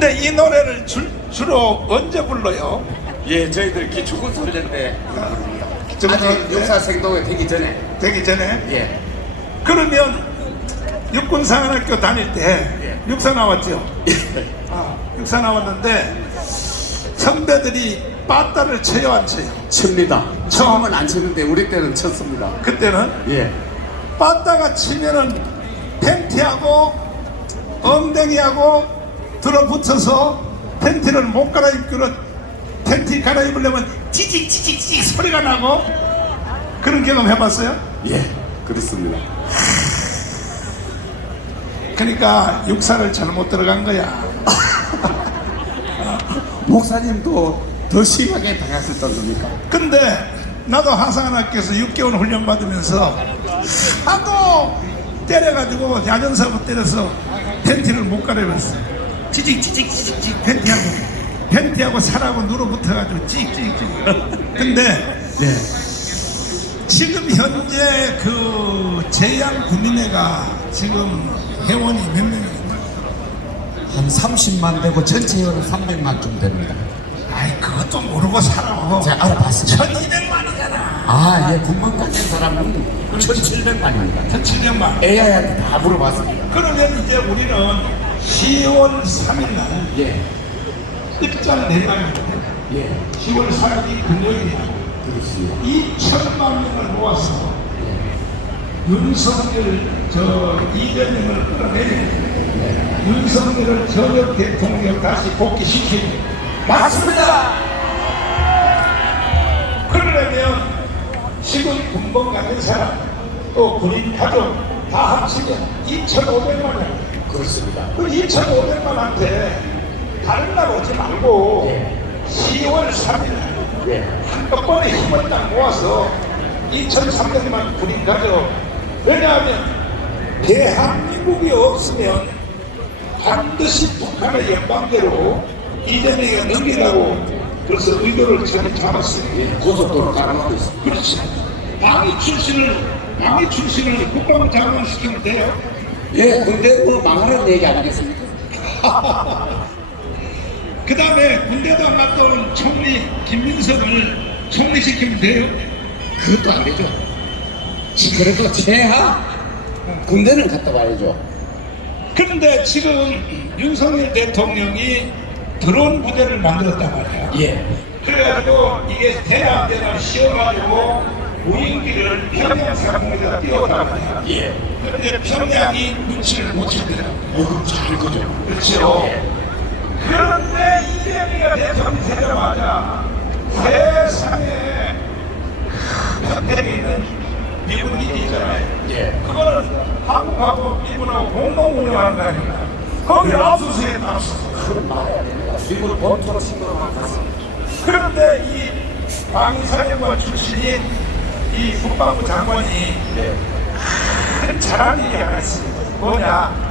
근데 이 노래를 주로 언제 불러요? 예, 저희들 기축군 훈련대 저거 아직 육사 생동에 되기 전에? 예. 그러면 육군사관학교 다닐 때 육사 나왔죠? 육사 나왔는데 선배들이 빠따를 쳐요, 안 쳐요? 칩니다. 처음은 안 치는데 우리 때는 쳤습니다. 그때는 예. 빠따가 치면은 팬티하고 엉덩이하고 들어붙여서 팬티를 못 갈아입기로 팬티 갈아입으려면 찌직찌직찌직 소리가 나고 그런 경험 해봤어요? 예, 그렇습니다. 그러니까 육사를 잘못 들어간 거야. 목사님도 더 심하게 당했었던 겁니까? 근데 나도 하사관학교에서 6개월 훈련 받으면서 하도 때려가지고 야전사부 때려서 팬티를 못 갈아입었어. 찌직찌직 팬티하고 살하고 눌어붙어가지고 찌직찌직. 근데 지금 현재 그 제양 군인회가 지금 회원이 몇 명입니까? 한 30만 되고 전체 회원은 300만쯤 됩니다. 아이 그것도 모르고 살아. 제가 알아봤습니다. 1200만이잖아. 아, 예, 군번 가진 사람은 1700만입니다. 1700만. AI한테 다 물어봤습니다. 그러면 이제 우리는 10월 3일 날 예, 입장 내려가는데 예, 10월 3일이 금요일이야. 그렇습니다. 2천만 명을 모아서 윤석열 이재명을 끌어내리고 윤석열을 전역 대통령 다시 복귀시키고 맞습니다. 그러려면 지금 군번 가진 사람 또 군인 가족 다 합치면 2,500만이야. 그렇습니다. 그 2,500만한테 다른 날 오지 말고 10월 3일 한꺼번에 힘을 딱 모아서 2,300만 군인 가족. 왜냐하면 대한민국이 없으면 반드시 북한의 연방대로 이재명이 넘기라고 그래서 의도를 저는 잡았어요. 고속도로 깔아놓고 있습니다. 그렇지. 방위 출신을 국방장관 시키면 돼요. 예, 근데 뭐 망하는 얘기 아니겠습니까? 그 다음에 군대도 안 갔다 온 총리 김민석을 총리시키면 돼요. 그것도 안 되죠. 그래도 최하 군대는 갔다 와야죠. 그런데 지금 윤석열 대통령이 드론 부대를 만들었단 말이야. 예. 그래가지고 이게 대남대를 씌워가지고 무인기를 평양 상공에다 띄웠단 말이야. 예. 그런데 평양이 눈치를 못 채더라고. 잘 거죠. 그렇죠. 그런데 이재명이가 대통령이 되자마자 세상에 편택에 있는 미군 기지 있잖아요. 예. 그거는 한국하고 일본하고 공동 운영하는 거 아닙니까? 거기 압수수색에 나왔어. 그건 말해야 됩니다. 미국을 본토로 신고만 갔습니다. 그런데 이 방위사령관 출신인 이 국방부 장관이 큰 잘한 일이 하나 있습니다. 뭐냐?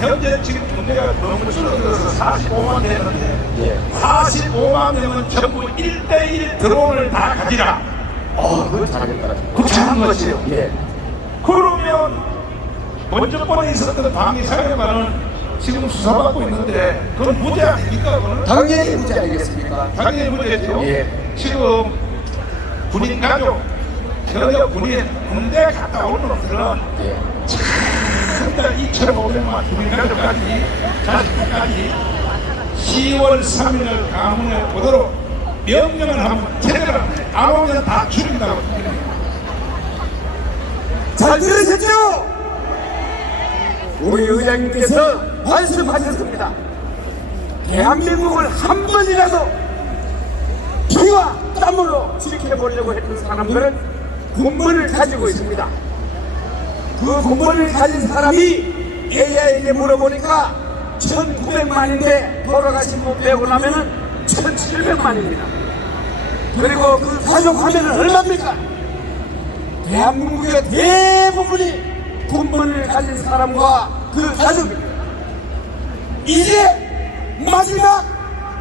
현재 지금 군대가 너무 줄어들어서 45만 되는데 45만 명은 전부 1대1 드론을 다 가지라. 그건 잘하겠다. 그 잘한 것이요. 예. 그러면 먼저 번에 있었던 방위사령관은 지금 수사받고 있는데 그건 무죄 아닙니까? 그거는? 당연히 무죄 아니겠습니까? 당연히 무죄죠. 예. 지금 군인 가족, 현역 군인, 군대 갔다 온 놈들은 진짜 2,500만 군인 가족까지 자식까지 10월 3일 가문에 오도록 명령을 하면 제대로 안 오면 다 죽인다고. 잘 들으셨죠? 우리 의장님께서 말씀하셨습니다. 대한민국을 한 번이라도 피와 땀으로 지켜보려고 했던 사람들은 군번을 가지고 있습니다. 그 군번을 가진 사람이 AI에게 물어보니까 1900만인데 돌아가신 분 빼고 나면은 1700만입니다. 그리고 그 가족 하면은 얼마입니까? 대한민국의 대부분이 군번을 가진 사람과 그 가족입니다. 이제 마지막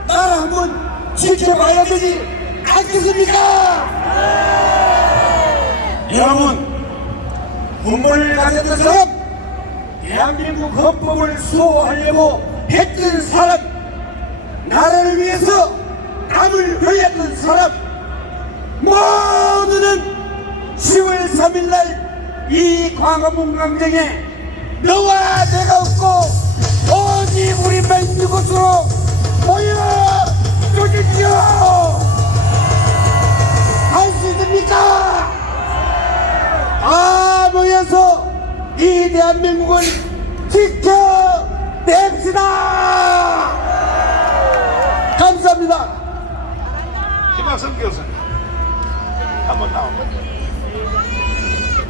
나라 한번 지켜봐야 되지 않겠습니까? 여러분, 군번을 가졌던 사람 대한민국 헌법을 수호하려고 했던 사람, 나라를 위해서 땀을 흘렸던 사람 모두는 10월 3일날 이 광화문 광장에 너와 내가 없고 오직 우리만 있는 곳으로 모여 주십시오. 할 수 있습니까? 다 모여서 이 대한민국을 지켜냅시다. 감사합니다. 김학성 교수님 한번 나오면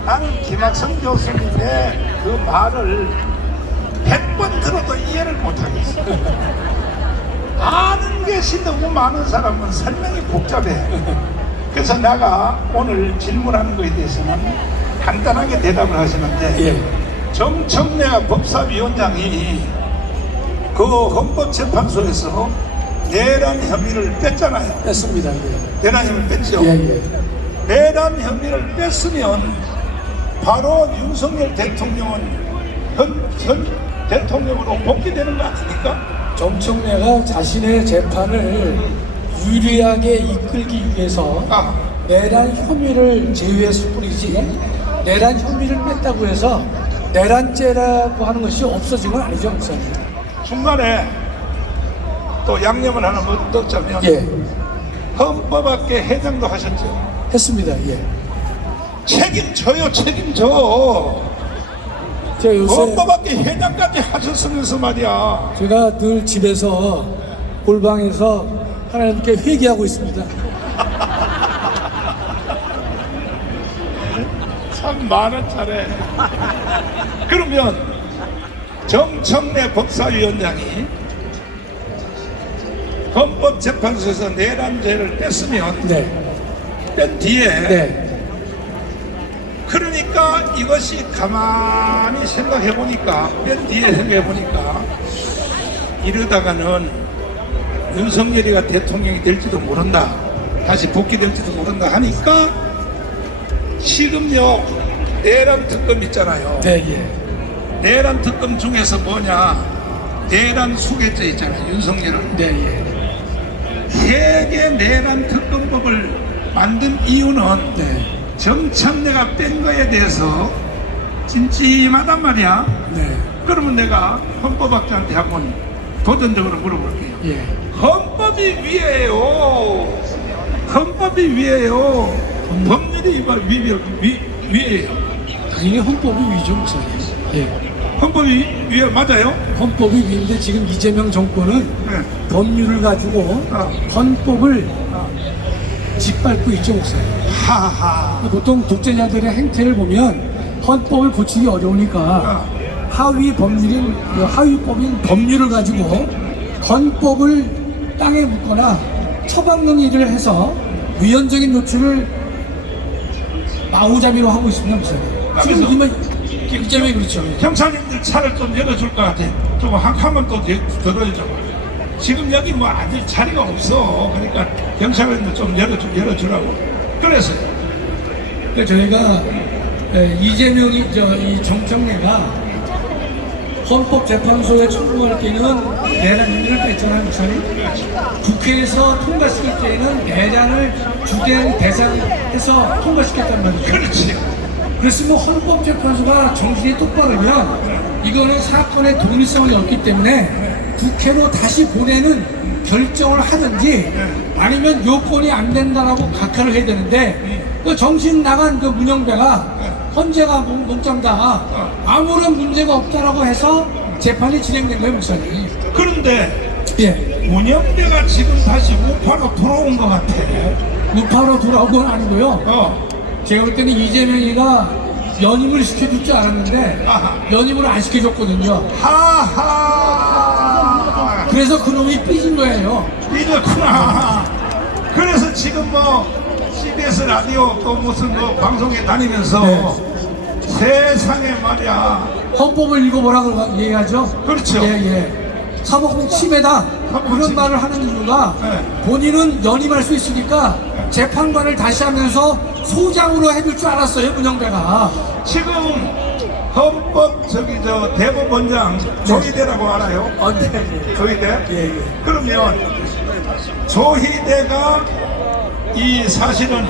나는 김학성 교수님의 그 말을 100번 들어도 이해를 못하겠어. 아는 것이 너무 많은 사람은 설명이 복잡해. 그래서 내가 오늘 질문하는 것에 대해서는 간단하게 대답을 하시는데 정청래 법사위원장이 그 헌법재판소에서 내란 혐의를 뺐잖아요. 했습니다. 내란 혐의를 뺐죠. 내란 혐의를 뺐으면 바로 윤석열 대통령은 현 대통령으로 복귀되는 거 아닙니까? 정청래가 자신의 재판을 유리하게 이끌기 위해서 내란 혐의를 제외했을 뿐이지 내란 혐의를 뺐다고 해서 내란죄라고 하는 것이 없어진 건 아니죠, 목사님. 중간에 또 양념을 하나 넣자면 헌법학계 회장도 하셨죠. 했습니다. 책임져요, 책임져. 제가 요새 헌법학계 회장까지 하셨으면서 말이야. 제가 늘 집에서 골방에서 하나님께 회개하고 있습니다. 참 많은 차례. 그러면 정청래 법사위원장이 헌법재판소에서 내란죄를 뺐으면 뺀 뒤에 그러니까 이것이 가만히 생각해보니까 뺀 뒤에 생각해보니까 이러다가는 윤석열이가 대통령이 될지도 모른다, 다시 복귀될지도 모른다 하니까 지금요 내란 특검 있잖아요. 내란 특검 중에서 뭐냐, 내란 수괴죄 있잖아요. 윤석열은 세계 내란 특검법을 만든 이유는 정청래가 뺀 거에 대해서 찜찜하단 말이야. 그러면 내가 헌법학자한테 한번 도전적으로 물어볼게요. 헌법이 위에요. 헌법이 위에요. 법률이 위에요. 당연히 헌법이 위죠, 목사님. 헌법이 위에 맞아요? 헌법이 위인데 지금 이재명 정권은 법률을 가지고 헌법을 짓밟고 있죠, 목사님. 하하. 보통 독재자들의 행태를 보면 헌법을 고치기 어려우니까 하위 법인 법률을 가지고 헌법을 땅에 묻거나 처박는 일을 해서 위헌적인 노출을 마구잡이로 하고 있습니다, 목사님. 지금 이재명이 그렇죠. 경찰님들 차를 좀 열어줄 것 같아. 좀 한 칸만 또 들어줘. 지금 여기 뭐 앉을 자리가 없어. 그러니까 경찰님들 좀 열어주라고. 그래서 저희가 이재명이 이 정청래가 헌법재판소에 청구할 때는 내란 혐의를 뺐잖아요, 목사님. 국회에서 통과시킬 때는 내란을 주된 대상해서 통과시켰단 말이죠. 그렇지. 그랬으면 헌법재판소가 정신이 똑바르면 이거는 사건의 독립성이 없기 때문에 국회로 다시 보내는 결정을 하든지 아니면 요건이 안 된다라고 각하를 해야 되는데 그 정신 나간 그 문영배가 헌재가 몸짱다 아무런 문제가 없다라고 해서 재판이 진행된 거예요, 목사님. 그런데 문영배가 지금 다시 우파로 돌아온 것 같아. 우파로 돌아온 건 아니고요. 제가 볼 때는 이재명이가 연임을 시켜줄 줄 알았는데 연임을 안 시켜줬거든요. 하하. 그래서 그놈이 삐진 거예요. 삐졌구나. 그래서 지금 뭐 CBS 라디오 또 무슨 뭐 방송에 다니면서 세상에 말이야. 헌법을 읽어보라고 얘기하죠. 그렇죠. 사법권 침해다. 그런 말을 하는 이유가 본인은 연임할 수 있으니까 재판관을 다시 하면서 소장으로 해줄 줄 알았어요, 문영배가. 지금 헌법 대법원장 조희대라고 알아요? 네. 조희대? 예, 예. 그러면 조희대가 이 사실은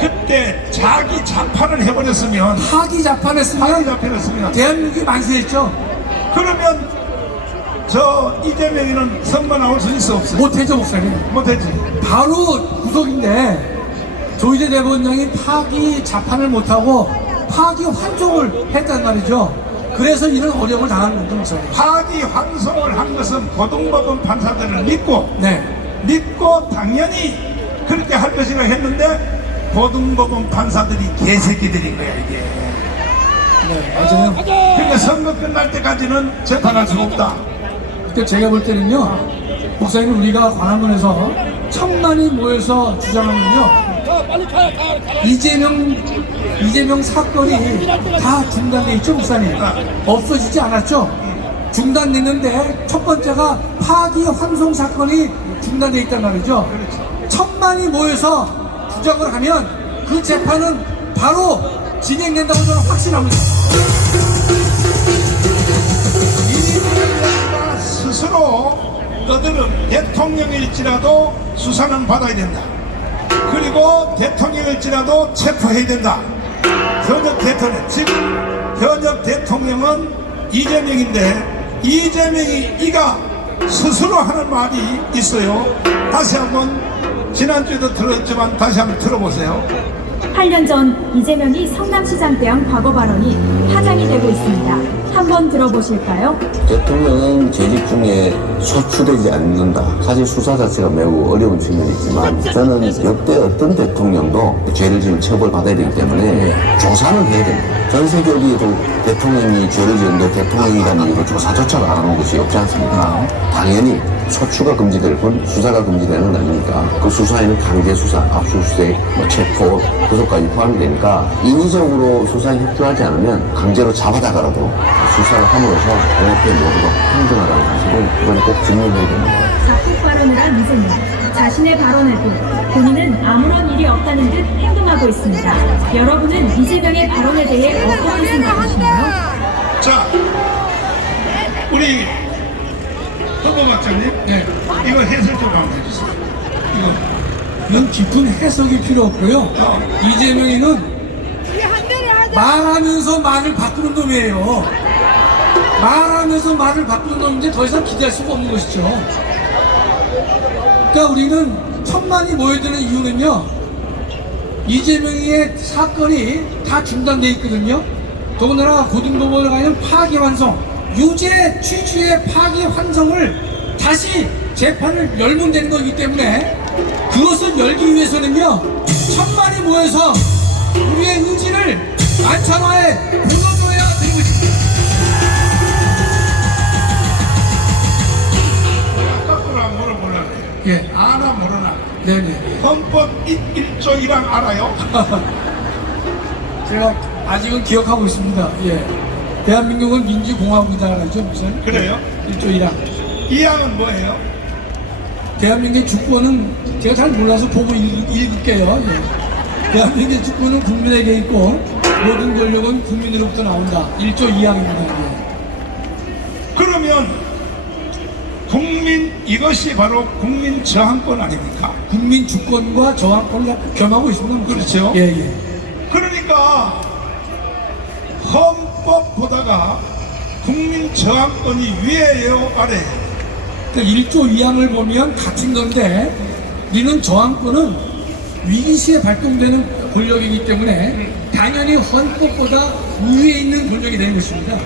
그때 자기 자판을 해버렸으면 파기 자판했으면 자기 자판했으면 대한민국이 만세했죠. 그러면 저 이재명이는 선거 나올 수 있어 없어? 못했죠, 목사님. 못했지. 바로 구속인데 조희대 대법원장이 파기 자판을 못하고 파기 환송을 했단 말이죠. 그래서 이런 어려움을 당하는 겁니다, 목사님. 파기 환송을 한 것은 고등법원 판사들을 믿고 네. 당연히 그렇게 할 것이라 했는데 고등법원 판사들이 개새끼들인 거야 이게. 네, 맞아요. 그러니까 선거 끝날 때까지는 재판할 수가 없다. 그러니까 제가 볼 때는요, 목사님 우리가 광화문에서 천만이 모여서 주장하면요, 이재명 사건이 다 중단돼 있죠, 목사님? 없어지지 않았죠? 중단됐는데 첫 번째가 파기 환송 사건이 중단돼 있단 말이죠. 천만이 모여서 주장을 하면 그 재판은 바로 진행된다고 저는 확신합니다. 이재명이가 스스로 너들은 대통령일지라도 수사는 받아야 된다. 그리고 대통령일지라도 체포해야 된다. 현역 대통령, 지금 현역 대통령은 이재명인데 이재명이 이가 스스로 하는 말이 있어요. 다시 한번 지난주에도 들었지만 다시 한번 들어보세요. 8년 전 이재명이 성남시장 대항 과거 발언이 파장이 되고 있습니다. 한번 들어보실까요? 대통령은 재직 중에 소추되지 않는다. 사실 수사 자체가 매우 어려운 측면이 있지만 저는 역대 어떤 대통령도 죄를 지으면 처벌받아야 되기 때문에 조사는 해야 됩니다. 전 세계에도 대통령이 죄를 지었는데 대통령이라는 이유로 조사조차가 안 하는 것이 없지 않습니까? 당연히 소추가 금지될 뿐 수사가 금지되는 건 아니니까 그 수사에는 강제 수사, 압수수색, 체포, 구속까지 포함이 되니까 인위적으로 수사에 협조하지 않으면 강제로 잡아다가라도 수사를 함으로써 연합회 모두가 평등하다는 사실을 이번에 꼭 증명해야 됩니다. 자폭 발언을 한 이재명. 자신의 발언에도 본인은 아무런 일이 없다는 듯 행동하고 있습니다. 여러분은 이재명의 발언에 대해 어떻게 생각하시나요? 자, 우리 헌법학자님, 네. 이거 해설 좀 한번 해주세요. 이건 깊은 해석이 필요 없고요. 이재명이는 말하면서 말을 바꾸는 놈이에요. 말하면서 말을 바꾸는 놈인데 더 이상 기대할 수가 없는 것이죠. 그러니까 우리는 천만이 모여드는 이유는요, 이재명의 사건이 다 중단돼 있거든요. 더군다나 고등법원을 가면 파기환송, 유죄 취지의 파기환송을 다시 재판을 열면 되는 거기 때문에 그것을 열기 위해서는요, 천만이 모여서 우리의 의지를 안창화에 불러줘야 되는 것입니다. 거꾸로 물어보려고 해요. 예. 알아 모르나? 네네. 헌법 1조 1항 알아요? 제가 아직은 기억하고 있습니다. 예. 대한민국은 민주공화국이다라죠, 무슨? 그래요? 1조 1항. 2항은 뭐예요? 대한민국의 주권은 제가 잘 몰라서 보고 읽을게요. 예. 대한민국의 주권은 국민에게 있고 모든 권력은 국민으로부터 나온다. 1조 2항입니다. 예. 그러면 이것이 바로 국민 저항권 아닙니까? 국민 주권과 저항권을 겸하고 있습니다. 그렇죠. 예, 예. 그러니까 헌법보다가 국민 저항권이 위에요, 아래? 그러니까 1조 2항을 보면 같은 건데 우리는 저항권은 위기 시에 발동되는 권력이기 때문에 당연히 헌법보다 위에 있는 권력이 되는 것입니다.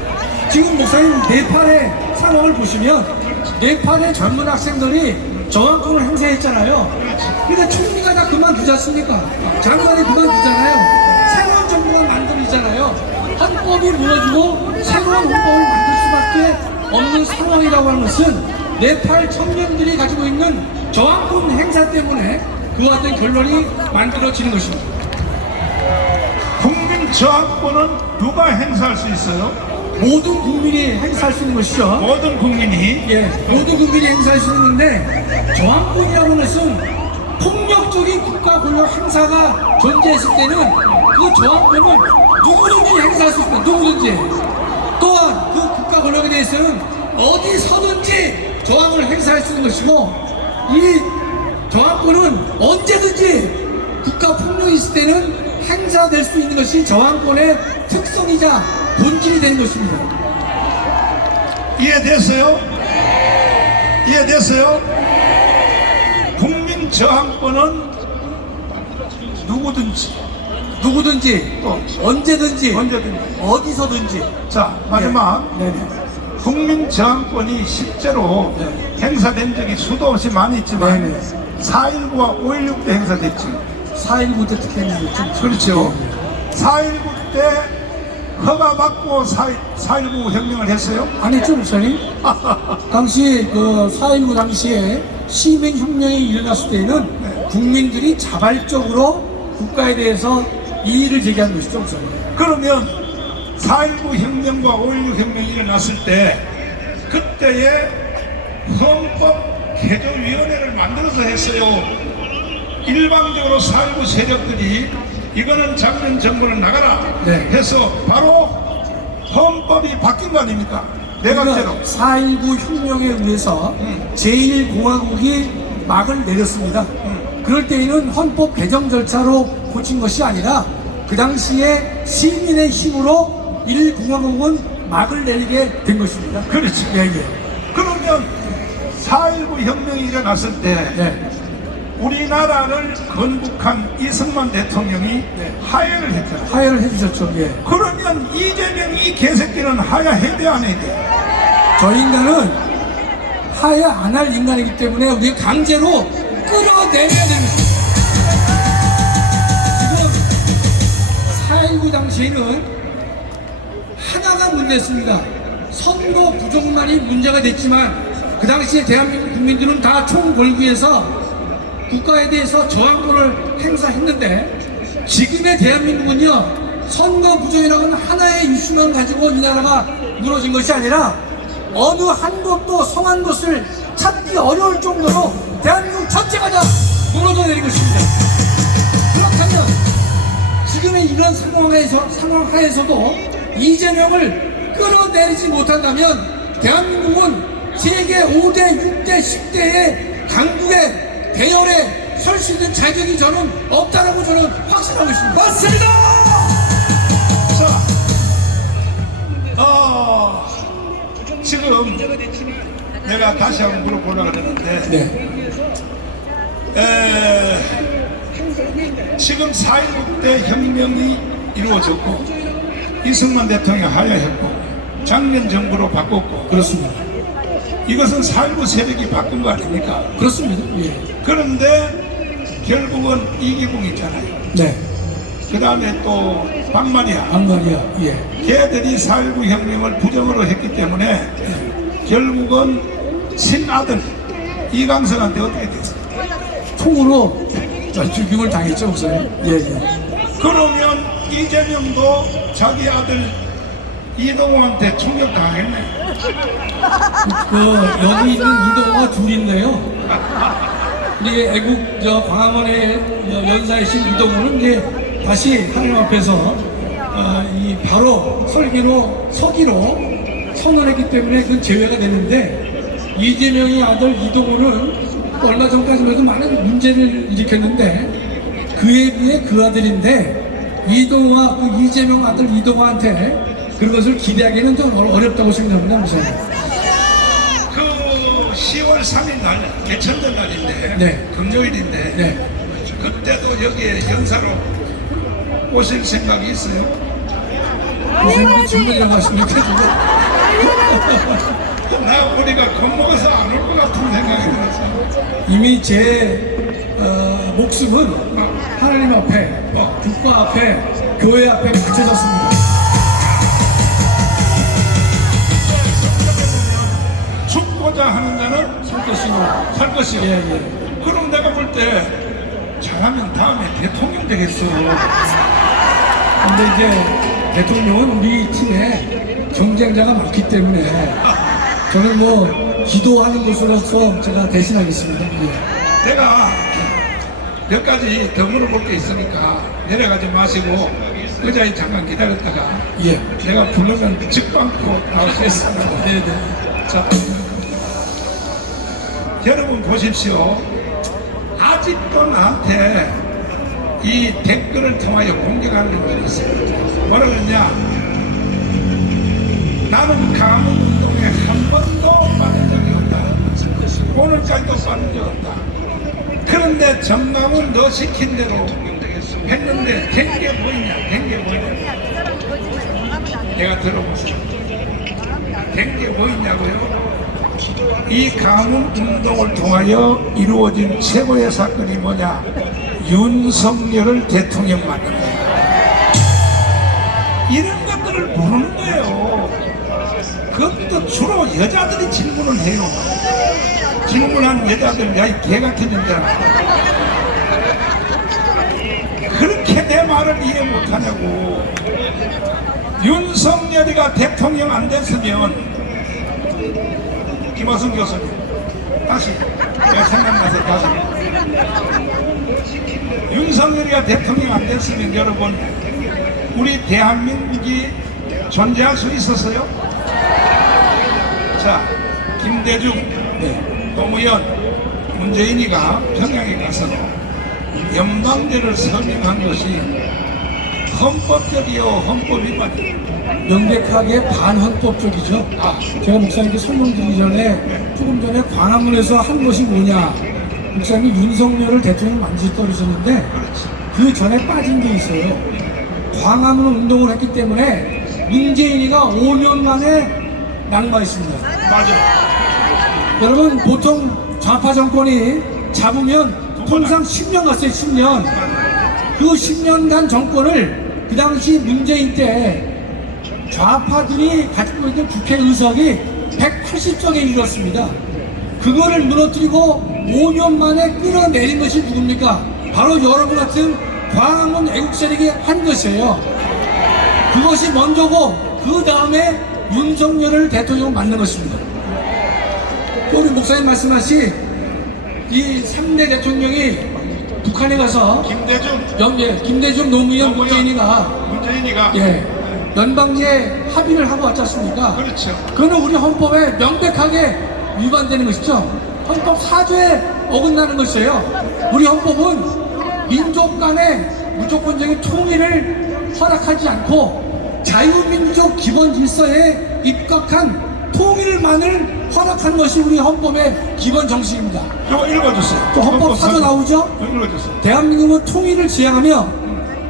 지금 목사님 네팔의 상황을 보시면 네팔의 젊은 학생들이 저항권을 행사했잖아요. 그러니까 총리가 다 그만두지 않습니까? 장관이 그만두잖아요. 새로운 정부가 만들어지잖아요. 헌법이 무너지고 새로운 헌법을 만들 수밖에 없는 상황이라고 하는 것은 네팔 청년들이 가지고 있는 저항권 행사 때문에 그와 같은 결론이 만들어지는 것입니다. 국민 저항권은 누가 행사할 수 있어요? 모든 국민이 행사할 수 있는 것이죠. 모든 국민이. 예, 모든 국민이 행사할 수 있는데 저항권이라고 하는 것은 폭력적인 국가 권력 행사가 존재했을 때는 그 저항권은 누구든지 행사할 수 있습니다. 누구든지. 또한 그 국가 권력에 대해서는 어디서든지 저항을 행사할 수 있는 것이고, 이 저항권은 언제든지 국가 폭력이 있을 때는 행사될 수 있는 것이 저항권의 특성이자 본질이 되는 것입니다. 이해됐어요? 이해됐어요? 국민 저항권은 누구든지 또 언제든지 언제든지. 어디서든지. 자, 마지막 네네. 국민 저항권이 실제로 행사된 적이 수도 없이 많이 있지만 네네. 4.19와 5.16 때 행사됐지. 4.19 때 특히 했죠. 그렇죠. 4.19 때 허가받고 4.19 혁명을 했어요? 안 했죠, 목사님? 당시 그 4.19 당시에 시민혁명이 일어났을 때는 국민들이 자발적으로 국가에 대해서 이의를 제기한 것이죠, 목사님. 그러면 4.19 혁명과 5.16 혁명이 일어났을 때 그때에 헌법 개조위원회를 만들어서 했어요. 일방적으로 4.19 세력들이 이거는 작년 정부는 나가라 네. 해서 바로 헌법이 바뀐 거 아닙니까? 내각제로. 4.19 혁명에 의해서 제1공화국이 막을 내렸습니다. 그럴 때에는 헌법 개정 절차로 고친 것이 아니라 그 당시에 시민의 힘으로 1공화국은 막을 내리게 된 것입니다. 그렇지. 예, 예. 그러면 4.19 혁명이 일어났을 때 네. 우리나라를 건국한 이승만 대통령이 하야를 했잖아요. 하야를 해주셨죠. 예. 그러면 이재명 이 개새끼는 하야 해야 돼, 안 해야 돼? 저 인간은 하야 안 할 인간이기 때문에 우리가 강제로 끌어내려야 되는 것입니다. 지금 4.19 당시에는 하나가 문제였습니다. 선거 부족만이 문제가 됐지만 그 당시에 대한민국 국민들은 다 총궐기에서 국가에 대해서 저항권을 행사했는데, 지금의 대한민국은요, 선거 부정이라는 하나의 이슈만 가지고 이 나라가 무너진 것이 아니라 어느 한 곳도 성한 것을 찾기 어려울 정도로 대한민국 전체가 다 무너져 내린 것입니다. 그렇다면 지금의 이런 상황 하에서도 이재명을 끌어내리지 못한다면 대한민국은 세계 5대, 6대, 10대의 강국의 대열에 설 수 있는 자격이 저는 없다라고 저는 확신하고 있습니다. 맞습니다! 자, 지금 내가 다시 한번 물어보려고 그러는데, 네. 지금 4.19 때 혁명이 이루어졌고 이승만 대통령이 하야했고 작년 정부로 바꿨고, 그렇습니다. 이것은 4.19 세력이 바꾼 거 아닙니까? 그렇습니다. 예. 그런데 결국은 이기붕 있잖아요. 네. 그 다음에 또 박마리아, 안말이야. 예. 걔들이 4.19 혁명을 부정으로 했기 때문에 결국은 친아들 이강석한테 어떻게 됐어요? 총으로 죽임을 당했죠, 목사님. 예, 예. 그러면 이재명도 자기 아들 이동호한테 총격당했네. 여기 있는 이동호가 둘인데요. 우리 애국 광화문의 연사이신 이동호는 이제 다시 하나님 앞에서 이 바로 서기로 선언했기 때문에 그 제외가 됐는데, 이재명의 아들 이동호는 얼마 전까지만 해도 많은 문제를 일으켰는데 그에 비해 그 아들인데 이동호와 그 이재명 아들 이동호한테 그것을 기대하기는 좀 어렵다고 생각합니다, 목사님. 그 10월 3일 날 개천절 날인데, 네. 금요일인데, 네. 그때도 여기에 연사로 오실 생각이 있어요? 목사님 질문이라고 하십니까? 나 우리가 겁먹어서 안 올 것 같은 생각이 들어서. 이미 제 목숨은 하나님 앞에, 국가 앞에, 교회 앞에 바쳐졌습니다. 죽고자 하는 자는 살 것이요. 예, 예. 그럼 내가 볼 때 잘하면 다음에 대통령 되겠어. 근데 이제 대통령은 우리 팀에 경쟁자가 많기 때문에 저는 뭐 기도하는 것으로서 제가 대신하겠습니다. 예. 내가 몇 가지 더 물어볼 게 있으니까 내려가지 마시고 의자에 잠깐 기다렸다가 예. 내가 부르면 직방으로 나올 수 있습니다. 네네. 자, 여러분 보십시오. 아직도 나한테 이 댓글을 통하여 공격하는 분들이 있어요. 뭐라 그러냐? 나는 가뭄운동에 한 번도 빠진 적이 없다. 오늘까지도 빠진 적 없다. 그런데 전남은 너 시킨 대로 했는데 된 게 뭐냐? 된 게 뭐냐? 내가 들어보세요. 된 게 뭐냐고요? 이 가뭄 운동을 통하여 이루어진 최고의 사건이 뭐냐? 윤석열을 대통령 만든 거예요. 이런 것들을 모르는 거예요. 그것도 주로 여자들이 질문을 해요. 질문한 여자들, 야, 이 개 같은 년들아. 그렇게 내 말을 이해 못하냐고. 윤석열이가 대통령 안 됐으면, 김화순 교수님, 다시, 내가 생각나서 다시. 윤석열이가 대통령 안 됐으면 여러분, 우리 대한민국이 존재할 수 있었어요? 자, 김대중, 노무현, 문재인이가 평양에 가서 연방제를 서명한 것이 헌법적이요, 헌법 위반이에요. 명백하게 반헌법적이죠. 제가 목사님께 설명드리기 전에 조금 전에 광화문에서 한 것이 뭐냐, 목사님이 윤석열을 대통령 만지 떨어졌는데 그 전에 빠진 게 있어요. 광화문 운동을 했기 때문에 문재인이가 5년 만에 낙마했습니다. 맞아요. 여러분, 보통 좌파 정권이 잡으면 통상 10년 갔어요. 10년. 그 10년간 정권을 그 당시 문재인 때 좌파들이 가지고 있는 국회의석이 180석에 이르렀습니다. 그거를 무너뜨리고 5년 만에 끌어내린 것이 누굽니까? 바로 여러분 같은 광화문 애국 세력이 한 것이에요. 그것이 먼저고 그 다음에 윤석열을 대통령 만든 것입니다. 또 우리 목사님 말씀하신 이 3대 대통령이 북한에 가서 김대중, 노무현, 문재인이가 연방제 합의를 하고 왔지 않습니까? 그렇죠. 그거는 우리 헌법에 명백하게 위반되는 것이죠. 헌법 4조에 어긋나는 것이에요. 우리 헌법은 민족 간의 무조건적인 통일을 허락하지 않고 자유민주적 기본 질서에 입각한 통일만을 허락한 것이 우리 헌법의 기본 정신입니다. 이거 읽어주세요. 또 헌법 4조 나오죠? 읽어주세요. 대한민국은 통일을 지향하며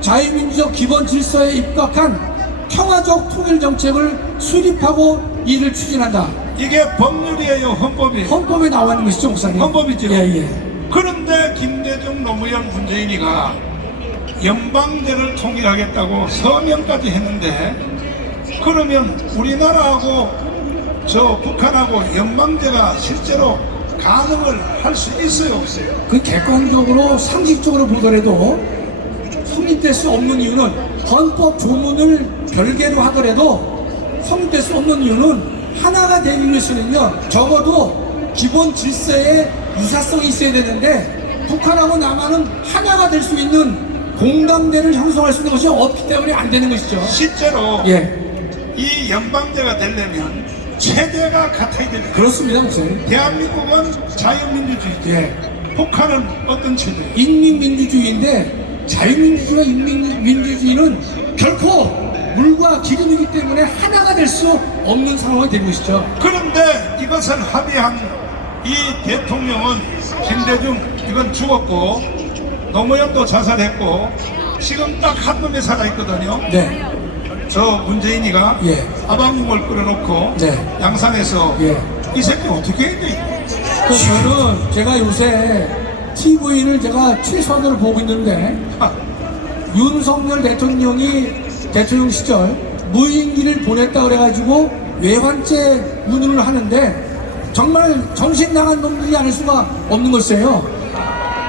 자유민주적 기본 질서에 입각한 평화적 통일 정책을 수립하고 이를 추진한다. 이게 법률이에요, 헌법이에요. 헌법에 나와 있는 것이죠, 목사님? 헌법이죠. 예. 그런데 김대중, 노무현, 문재인이가 연방제를 통일하겠다고 서명까지 했는데, 그러면 우리나라하고 저 북한하고 연방제가 실제로 가능을 할 수 있어요, 없어요? 그 객관적으로 상식적으로 보더라도 성립될 수 없는 이유는 헌법 조문을 별개로 하더라도 성립될 수 없는 이유는 하나가 되기 위해서는요, 적어도 기본 질서에 유사성이 있어야 되는데 북한하고 남한은 하나가 될 수 있는 공감대를 형성할 수 있는 것이 없기 때문에 안 되는 것이죠. 실제로 예, 이 연방제가 되려면 체제가 같아야 됩니다. 그렇습니다, 목사님. 대한민국은 자유민주주의죠. 예, 북한은 어떤 체제예요? 인민민주주의인데 자유민주주의와 인민민주주의는 결코 물과 기름이기 때문에 하나가 될 수 없는 상황이 되고 있죠. 그런데 이것을 합의한 이 대통령은 김대중 이건 죽었고 노무현도 자살했고 지금 딱 한 놈이 살아있거든요. 네. 저 문재인이가 예. 하방궁을 끌어놓고 네. 양산에서 예. 이 새끼 어떻게 해야 돼? 저는 제가 요새 TV를 제가 최소한으로 보고 있는데 윤석열 대통령이 대통령 시절 무인기를 보냈다 그래가지고 외환죄 운운을 하는데 정말 정신 나간 놈들이 아닐 수가 없는 것이에요.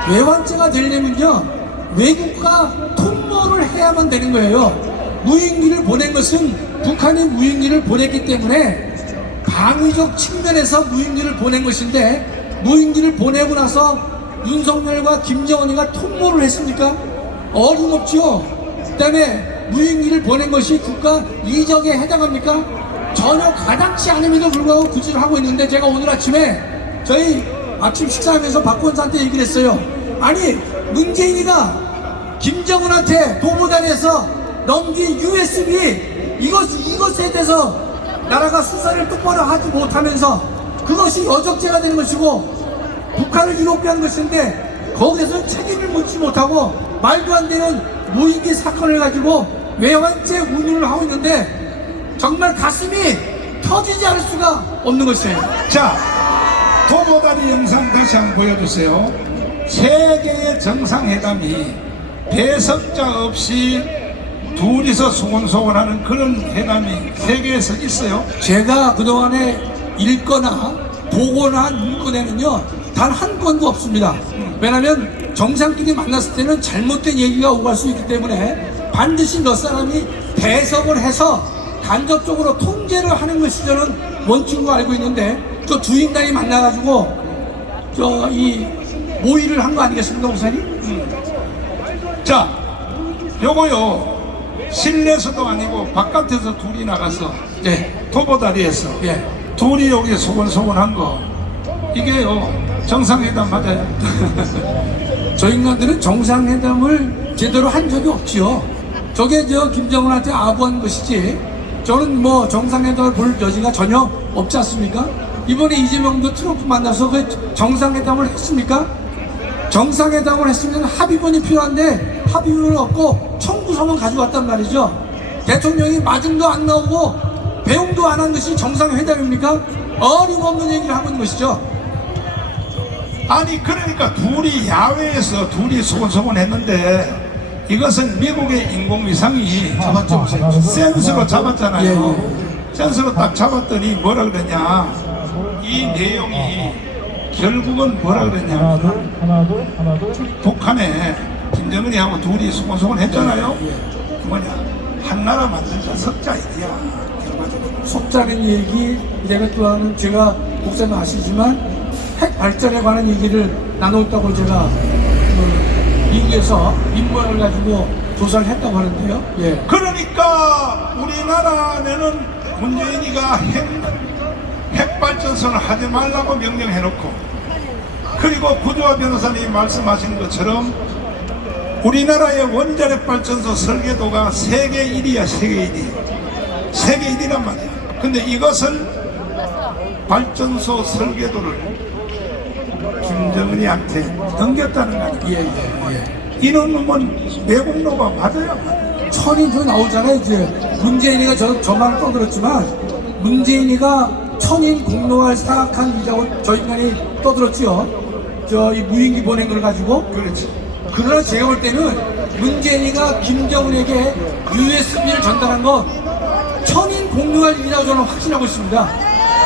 외환죄가 되려면요, 외국과 통보를 해야만 되는 거예요. 무인기를 보낸 것은 북한이 무인기를 보냈기 때문에 방위적 측면에서 무인기를 보낸 것인데, 무인기를 보내고 나서 윤석열과 김정은이가 통보를 했습니까? 어림없죠. 그다음에 무인기를 보낸 것이 국가 이적에 해당합니까? 전혀 가당치 않음에도 불구하고 구질을 하고 있는데, 제가 오늘 아침에 저희 아침 식사하면서 박원사한테 얘기를 했어요. 아니, 문재인이가 김정은한테 도보단에서 넘긴 USB 이것에 대해서 나라가 수사를 똑바로 하지 못하면서 그것이 여적죄가 되는 것이고 북한을 유혹게 한 것인데, 거기에서 책임을 묻지 못하고 말도 안 되는 무인기 사건을 가지고 외환죄 운운을 하고 있는데 정말 가슴이 터지지 않을 수가 없는 것이에요. 자, 도보다리 영상 다시 한번 보여주세요. 세계의 정상회담이 배석자 없이 둘이서 소곤소곤하는 그런 회담이 세계에서 있어요? 제가 그동안에 읽거나 보거나 한 문건에는요, 단 한 건도 없습니다. 왜냐하면 정상끼리 만났을 때는 잘못된 얘기가 오갈 수 있기 때문에 반드시 몇 사람이 배석을 해서 간접적으로 통제를 하는 것이 저는 원칙으로 알고 있는데, 저 두 인간이 만나가지고 이 모의를 한 거 아니겠습니까, 목사님? 자, 요거요, 실내에서도 아니고 바깥에서 둘이 나가서 네, 도보다리에서 예. 둘이 여기 소곤소곤한 거, 이게요 정상회담 맞아요? 저 인간들은 정상회담을 제대로 한 적이 없지요. 저게 저 김정은한테 아부한 것이지, 저는 뭐 정상회담을 볼 여지가 전혀 없지 않습니까? 이번에 이재명도 트럼프 만나서 그 정상회담을 했습니까? 정상회담을 했으면 합의문이 필요한데 합의문을 없고 청구서만 가져왔단 말이죠. 대통령이 마중도 안 나오고 배웅도 안 한 것이 정상회담입니까? 어림없는 얘기를 하고 있는 것이죠. 아니, 그러니까 둘이 야외에서 둘이 소곤소곤 했는데, 이것은 미국의 인공위성이 잡았죠. 센서로 잡았잖아요. 예, 센서로 딱 잡았더니 뭐라 그러냐, 이 내용이 결국은 뭐라 그러냐, 북한에 김정은이 하고 둘이 소곤소곤 했잖아요. 뭐냐, 한나라 만들자, 석자 얘기야. 속자는 얘기, 그다음에 또 하는, 제가 목사님 아시지만 핵 발전에 관한 얘기를 나눴다고 제가 미국에서 인물을 가지고 조사를 했다고 하는데요. 예. 그러니까 우리나라는 문재인이가 핵발전소를 하지 말라고 명령해놓고, 그리고 구조화 변호사님이 말씀하신 것처럼 우리나라의 원자력 발전소 설계도가 세계 1위야. 세계 1위. 세계 1위란 말이야. 근데 이것을 발전소 설계도를 김정은이한테 넘겼다는 거 아니야. 예. 이놈은 매국노가 맞아요. 천이 저 나오잖아요. 이제 문재인이가 저 말을 떠들었지만, 문재인이가 천인 공로할 사악한 이자고 저 인간이 떠들었지요. 저 이 무인기 보낸 걸 가지고. 그렇지. 그러나 제가 볼 때는 문재인이가 김정은에게 USB를 전달한 건 천인 공로할 일이라고 저는 확신하고 있습니다.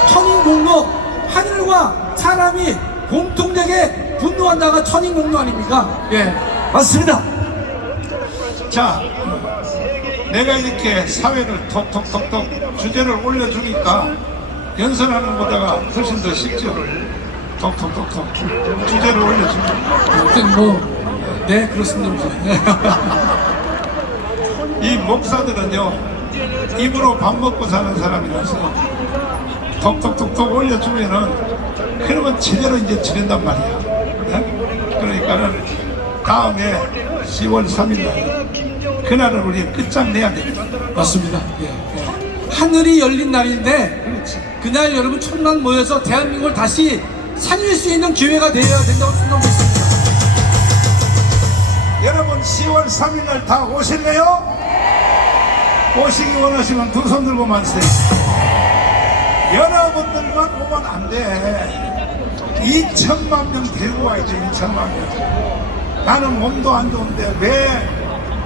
천인 공로, 하늘과 사람이 공통되게 분노한다가 천인 공로 아닙니까? 예, 맞습니다. 자, 내가 이렇게 사회를 톡톡톡톡 주제를 올려주니까 연설하는 것보다가 훨씬 더 쉽죠. 톡톡톡톡 주제를 올려주니까. 아무튼 뭐, 네, 그렇습니다. 이 목사들은요, 입으로 밥 먹고 사는 사람이라서 톡톡톡톡 올려주면은, 그러면 제대로 이제 치른단 말이야. 네? 그러니까는 다음에 10월 3일 날, 그날은 우리 끝장내야 됩니다. 맞습니다. 예. 하늘이 열린 날인데, 그날 여러분 천만 모여서 대한민국을 다시 살릴 수 있는 기회가 되어야 된다고 생각하고 있습니다. 여러분 10월 3일 날 다 오실래요? 오시기 원하시면 두 손 들고 만세요. 여러분들만 오면 안 돼. 2천만 명 데리고 와야죠. 2천만 명. 나는 몸도 안 좋은데 왜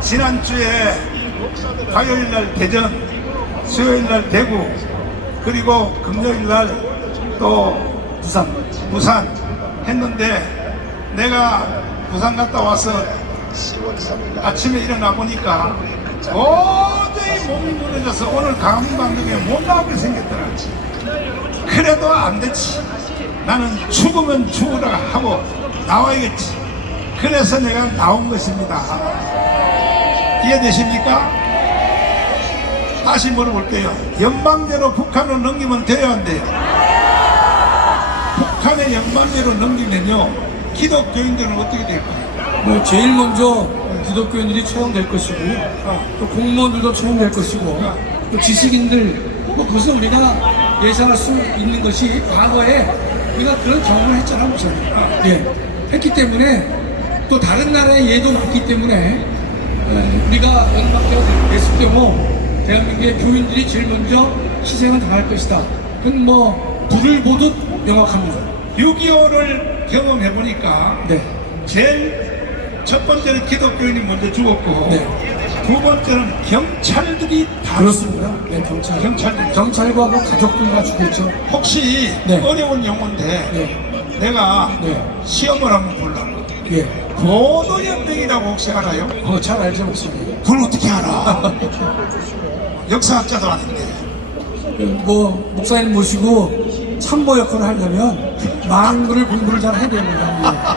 지난주에 화요일 날 대전, 수요일 날 대구, 그리고 금요일 날 또 부산 했는데, 내가 부산 갔다 와서 아침에 일어나 보니까 도저히 몸이 무너져서 오늘 강원방송에 못 나오게 생겼더라. 그래도 안 되지. 나는 죽으면 죽으라 하고 나와야겠지. 그래서 내가 나온 것입니다. 이해되십니까? 다시 물어볼게요. 연방제로 북한을 넘기면 돼요, 안 돼요? 북한의 연방제로 넘기면요, 기독교인들은 어떻게 될까요? 뭐 제일 먼저 기독교인들이 처형될 것이고 또 공무원들도 처형될 것이고 또 지식인들 뭐 그것은 우리가 예상할 수 있는 것이 과거에 우리가 그런 경험을 했잖아요. 예, 했기 때문에 또 다른 나라의 예도 있기 때문에 우리가 연방제가 됐을 경우 대한민국의 교인들이 제일 먼저 희생을 당할 것이다. 그건 뭐 불을 보듯 명확합니다. 6.25를 경험해보니까 네. 제일 첫 번째는 기독교인이 먼저 죽었고 네. 두 번째는 경찰들이 다 그렇습니다. 네, 경찰과 그 가족들과 죽겠죠. 혹시 네. 어려운 용어인데 네. 내가 네. 시험을 한번 보려고. 예. 보도연맹이라고 혹시 알아요? 잘 알죠, 목사님. 그걸 어떻게 알아? 역사학자도 아닌데. 뭐 목사님 모시고 참모 역할을 하려면 많은 거를 공부를 잘 해야 됩니다.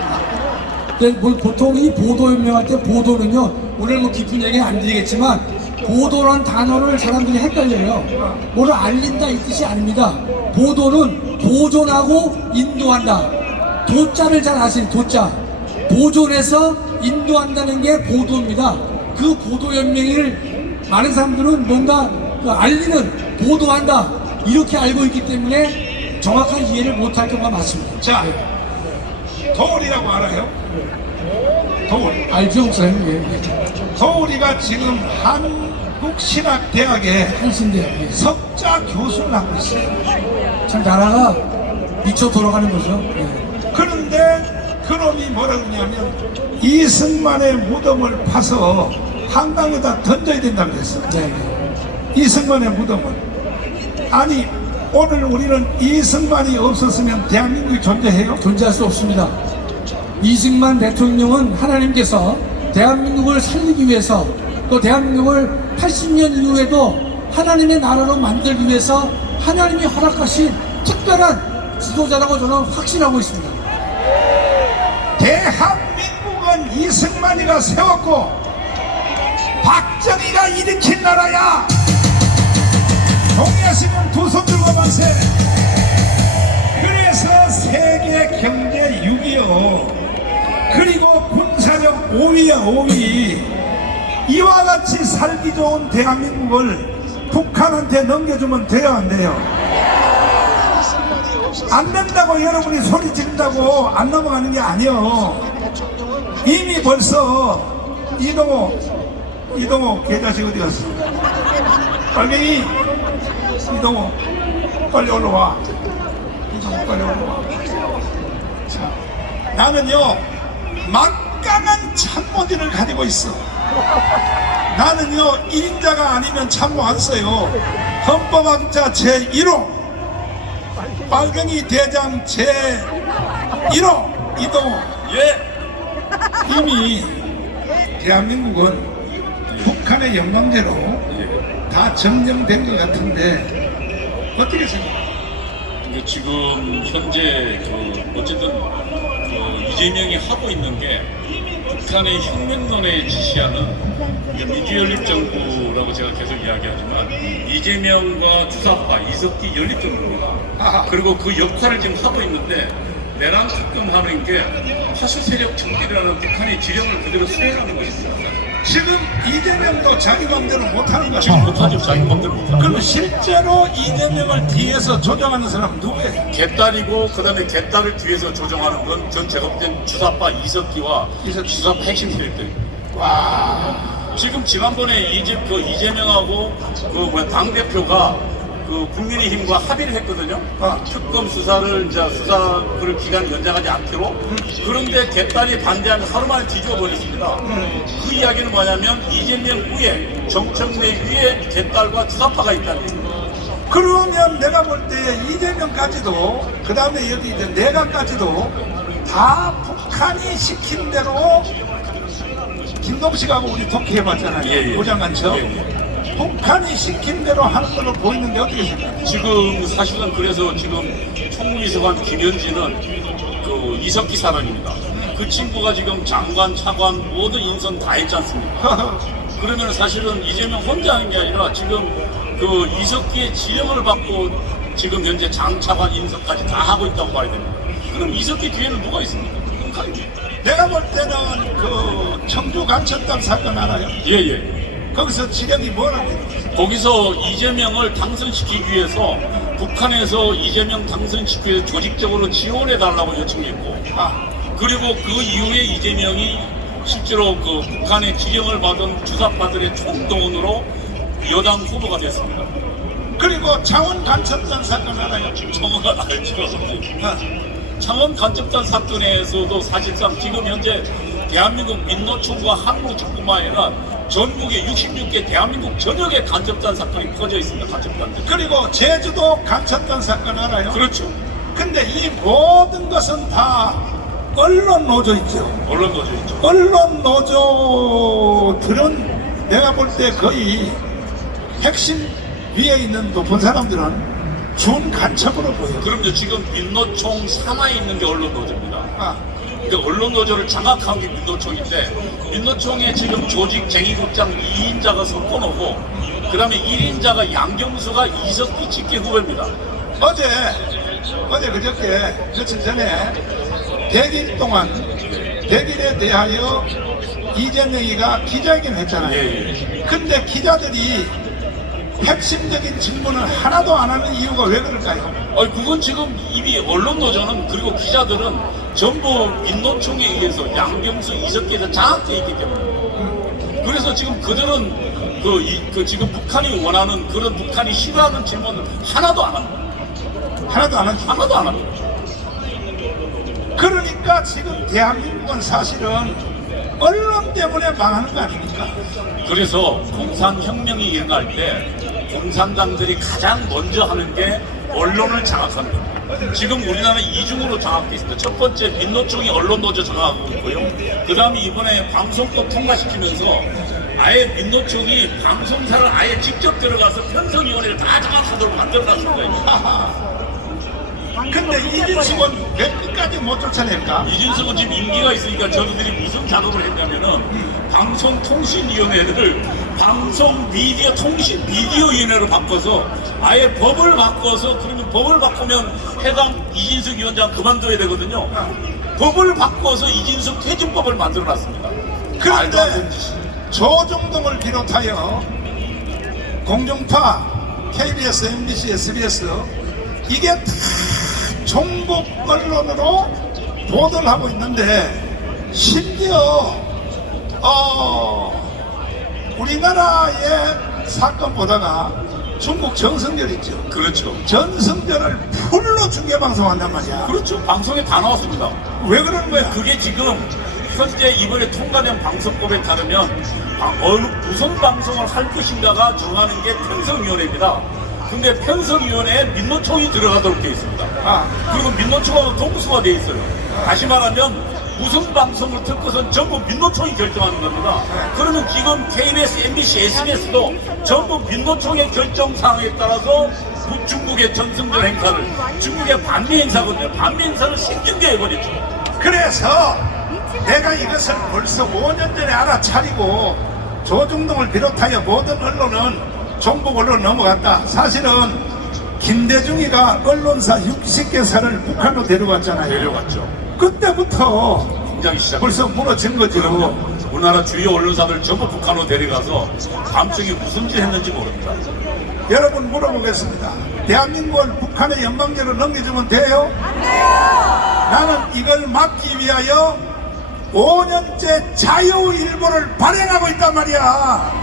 근데 뭐 보통 이 보도연맹할 때 보도는요, 오늘 뭐 깊은 얘기는 안 드리겠지만 보도란 단어를 사람들이 헷갈려요. 뭐를 알린다 이 뜻이 아닙니다. 보도는 보존하고 인도한다. 도자를 잘 아시는 도자. 보존해서 인도한다는 게 보도입니다. 그 보도연맹을 많은 사람들은 뭔가 그 알리는, 보도한다 이렇게 알고 있기 때문에 정확한 이해를 못할 경우가 많습니다. 자, 도울이라고 알아요? 도울. 알죠, 목사님? 예. 도울이가 지금 한국신학대학에 한신대. 예. 석자 교수를 하고 있어요. 참 나라가 미쳐 돌아가는 거죠. 예. 그런데 그놈이 뭐라 그러냐면 이승만의 무덤을 파서 한강에다 던져야 된다고 그랬어요. 네, 네. 이승만의 무덤을. 아니, 오늘 우리는 이승만이 없었으면 대한민국이 존재해요? 존재할 수 없습니다. 이승만 대통령은 하나님께서 대한민국을 살리기 위해서 또 대한민국을 80년 이후에도 하나님의 나라로 만들기 위해서 하나님이 허락하신 특별한 지도자라고 저는 확신하고 있습니다. 대한민국은 이승만이가 세웠고 박정희가 일으킨 나라야. 동의하시면 두 손 들고 만세. 그래서 세계 경제 6위요. 그리고 군사력 5위야 5위. 이와 같이 살기 좋은 대한민국을 북한한테 넘겨주면 돼요 안 돼요? 안 된다고 여러분이 소리 지른다고 안 넘어가는 게 아니요. 이미 벌써 이동호 개자식 어디 갔어? 빨리 이동호 빨리 올라와. 이동호 빨리 올라와. 자, 나는요 막강한 참모진을 가지고 있어. 나는요 1인자가 아니면 참모 안 써요. 헌법학자 제1호 빨갱이 대장 제1호 이동호. 예. 이미 대한민국은 북한의 영광제로 다 점령된 것 같은데 어떻게 생각해요? 근데 지금 현재 어쨌든 이재명이 하고 있는 게 북한의 혁명론에 지시하는 민주연립정부라고 제가 계속 이야기하지만 이재명과 주사파, 이석기 연립정부입니다. 그리고 그 역할을 지금 하고 있는데 내란 특검하는 게 파수 세력 정비라는 북한의 지령을 그대로 수행하는 것입니다. 지금 이재명도 자기 맘대로 못하는 거죠. 지금 못하죠. 자기 맘대로 못하죠. 그럼 실제로 이재명을 뒤에서 조정하는 사람은 누구예요? 개딸이고 그다음에 개딸을 뒤에서 조정하는 건 전 제가 볼 땐 주사파 이석기와 주사파 핵심 세력들입니다. 와. 지금 지난번에 이재명하고 당대표가 국민의힘과 합의를 했거든요. 특검 수사를 수사를 기간 연장하지 않기로. 그런데 개딸이 반대하면 하루 만에 뒤집어 버렸습니다. 그 이야기는 뭐냐면 이재명 위에 정청래 위에 개딸과 주사파가 있다는 얘기입니다. 그러면 내가 볼 때 이재명까지도 그 다음에 여기 이제 내각까지도 다 북한이 시킨 대로 김동식하고 우리 토크 해봤잖아요. 예. 보장관처. 예. 북한이 시킨 대로 하는 걸로 보이는데 어떻게 생각해요? 지금 사실은 그래서 지금 총무비서관 김현진은 이석기 사람입니다. 그 친구가 지금 장관, 차관 모든 인선 다 했지 않습니까? 그러면 사실은 이재명 혼자 하는 게 아니라 지금 그 이석기의 지령을 받고 지금 현재 장차관 인선까지 다 하고 있다고 봐야 됩니다. 그럼 이석기 뒤에는 누가 있습니까? 내가 볼 때는 그 청주 간첩단 사건 알아요? 예예. 거기서 지령이 뭐라고 했지? 거기서 이재명을 당선시키기 위해서 북한에서 이재명 당선시키기 위해서 조직적으로 지원해달라고 요청했고, 그리고 그 이후에 이재명이 실제로 그 북한의 지령을 받은 주사파들의 총동원으로 여당 후보가 됐습니다. 그리고 창원 간첩단 사건 알아요? 정말 알죠. 창원 간첩단 사건에서도 사실상 지금 현재 대한민국 민노총과 항로총뿐만 아니라 전국에 66개 대한민국 전역에 간첩단 사건이 퍼져 있습니다. 간첩단들. 그리고 제주도 간첩단 사건 알아요? 그렇죠. 근데 이 모든 것은 다 언론 노조 있죠. 언론 거죠 있죠. 언론 노조들은 내가 볼 때 거의 핵심 위에 있는 높은 사람들은 준 간첩으로 보여요. 그럼요. 지금 민노총 산하에 있는 게 언론 노조입니다. 그러니까 언론 노조를 장악한 게 민노총인데, 민노총에 지금 조직쟁의국장 2인자가 석권호고, 그 다음에 1인자가 양경수가 이석기 직계 후배입니다. 어제 그저께 며칠 전에 100일 동안 100일에 대하여 이재명이가 기자회견 했잖아요. 예. 근데 기자들이 핵심적인 질문을 하나도 안 하는 이유가 왜 그럴까요? 그건 지금 이미 언론 노조는, 그리고 기자들은 전부 민노총에 의해서 양경수, 이석기에서 장악되어 있기 때문에. 그래서 지금 그들은 그 지금 북한이 원하는 그런 북한이 싫어하는 질문을 하나도 안 합니다. 하나도 안 하지. 하나도 안 합니다. 그러니까 지금 대한민국은 사실은 언론 때문에 망하는 거 아닙니까? 그래서 공산혁명이 일어날 때 공산당들이 가장 먼저 하는 게 언론을 장악하는 겁니다. 지금 우리나라는 이중으로 장악되어 있습니다. 첫 번째 민노총이 언론노조 장악하고 있고요. 그 다음에 이번에 방송법 통과시키면서 아예 민노총이 방송사를 아예 직접 들어가서 편성위원회를 다 장악하도록 만들어놨습니다. 근데 이진숙은 몇 끝까지 못 쫓아낼까? 이진석은 지금 임기가 있으니까 저희들이 무슨 작업을 했냐면은 방송통신위원회를 방송미디어통신미디어위원회로 바꿔서 아예 법을 바꿔서, 그러면 법을 바꾸면 해당 이진석 위원장 그만둬야 되거든요. 법을 바꿔서 이진석 퇴진법을 만들어놨습니다. 그런데 조중동을 비롯하여 공중파, KBS, MBC, SBS 이게 다 종북 언론으로 보도를 하고 있는데, 심지어 우리나라의 사건 보다가 중국 정성절 있죠. 그렇죠. 전성절을 풀로 중계방송한단 말이야. 그렇죠. 방송에 다 나왔습니다. 왜 그러는 거야? 그게 지금 현재 이번에 통과된 방송법에 따르면 무슨 방송을 할 것인가가 정하는 게 편성위원회입니다. 근데 편성위원회에 민노총이 들어가도록 되어 있습니다. 그리고 민노총하고 동수가 되어 있어요. 다시 말하면 무슨 방송을 틀 것은 전부 민노총이 결정하는 겁니다. 그러면 지금 KBS, MBC, SBS도 전부 민노총의 결정사항에 따라서 중국의 전승절 행사를, 중국의 반미 행사거든요. 반미 행사를 신중하게 해버렸죠. 그래서 내가 이것을 벌써 5년 전에 알아차리고 조중동을 비롯하여 모든 언론은 종북 언론 넘어갔다. 사실은 김대중이가 언론사 60개사를 북한으로 데려갔잖아요. 내려갔죠. 그때부터 굉장히 시작. 벌써 무너진 거죠. 우리나라 주요 언론사들 전부 북한으로 데려가서 감정이 무슨 짓 했는지 모릅니다. 여러분 물어보겠습니다. 대한민국을 북한의 연방제로 넘겨주면 돼요? 안 돼요! 나는 이걸 막기 위하여 5년째 자유일보를 발행하고 있단 말이야.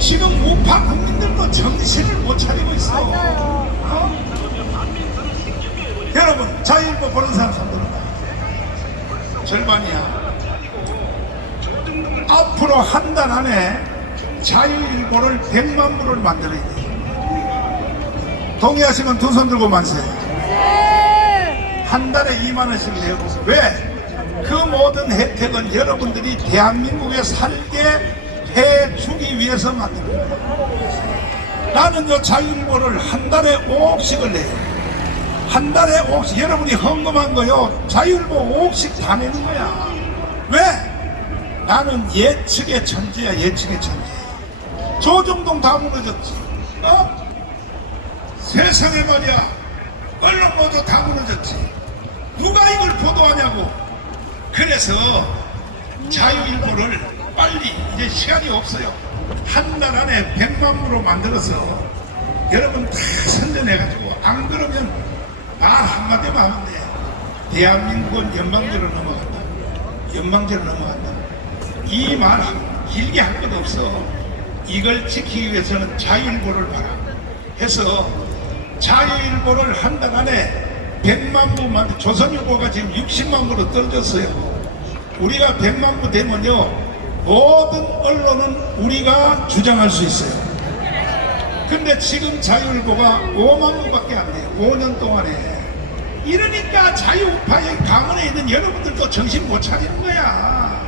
지금 우파 국민들도 정신을 못 차리고 있어. 여러분, 자유일보 보는 사람 손들어봐. 절반이야. 앞으로 한 달 안에 자유일보를 100만 부를 만들어야 돼. 동의하시면 두 손 들고 만세. 한 달에 2만 원씩 내고. 왜? 그 모든 혜택은 여러분들이 대한민국에 살게 해주기 위해서 만든 거예요. 나는 요 자유일보를 한 달에 5억씩을 내요. 한 달에 5억씩, 여러분이 헌금한 거요 자율보 5억씩 다 내는 거야. 왜? 나는 예측의 천재야. 예측의 천재. 조정동 다 무너졌지. 세상에 말이야, 언론 모두 다 무너졌지. 누가 이걸 보도하냐고. 그래서 자유일보를 빨리, 이제 시간이 없어요, 한 달 안에 100만 부로 만들어서 여러분 다 선전해가지고, 안 그러면 말 한마디만 하면 돼. 대한민국은 연방제로 넘어간다. 연방제로 넘어간다. 이 말 길게 할 것 없어. 이걸 지키기 위해서는 자유일보를 봐라 해서 자유일보를 한 달 안에 100만 부 만들. 조선일보가 지금 60만 부로 떨어졌어요. 우리가 100만 부 되면요 모든 언론은 우리가 주장할 수 있어요. 근데 지금 자유일보가 5만 부밖에 안 돼요. 5년 동안에. 이러니까 자유우파의 강원에 있는 여러분들도 정신 못 차리는 거야.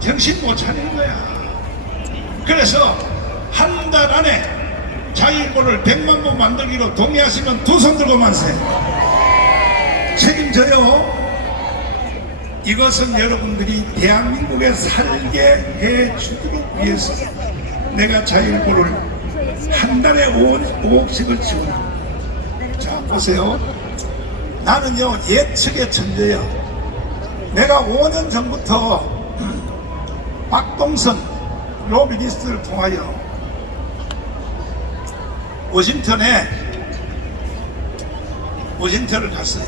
정신 못 차리는 거야. 그래서 한 달 안에 자유일보를 100만 부 만들기로 동의하시면 두 손 들고 만세. 책임져요. 이것은 여러분들이 대한민국에 살게 해주도록 위해서 내가 자유일보를 한 달에 5억씩을 지원합니다. 자, 보세요. 나는요 예측의 천재야. 내가 5년 전부터 박동선 로비니스트를 통하여 워싱턴을 갔어요.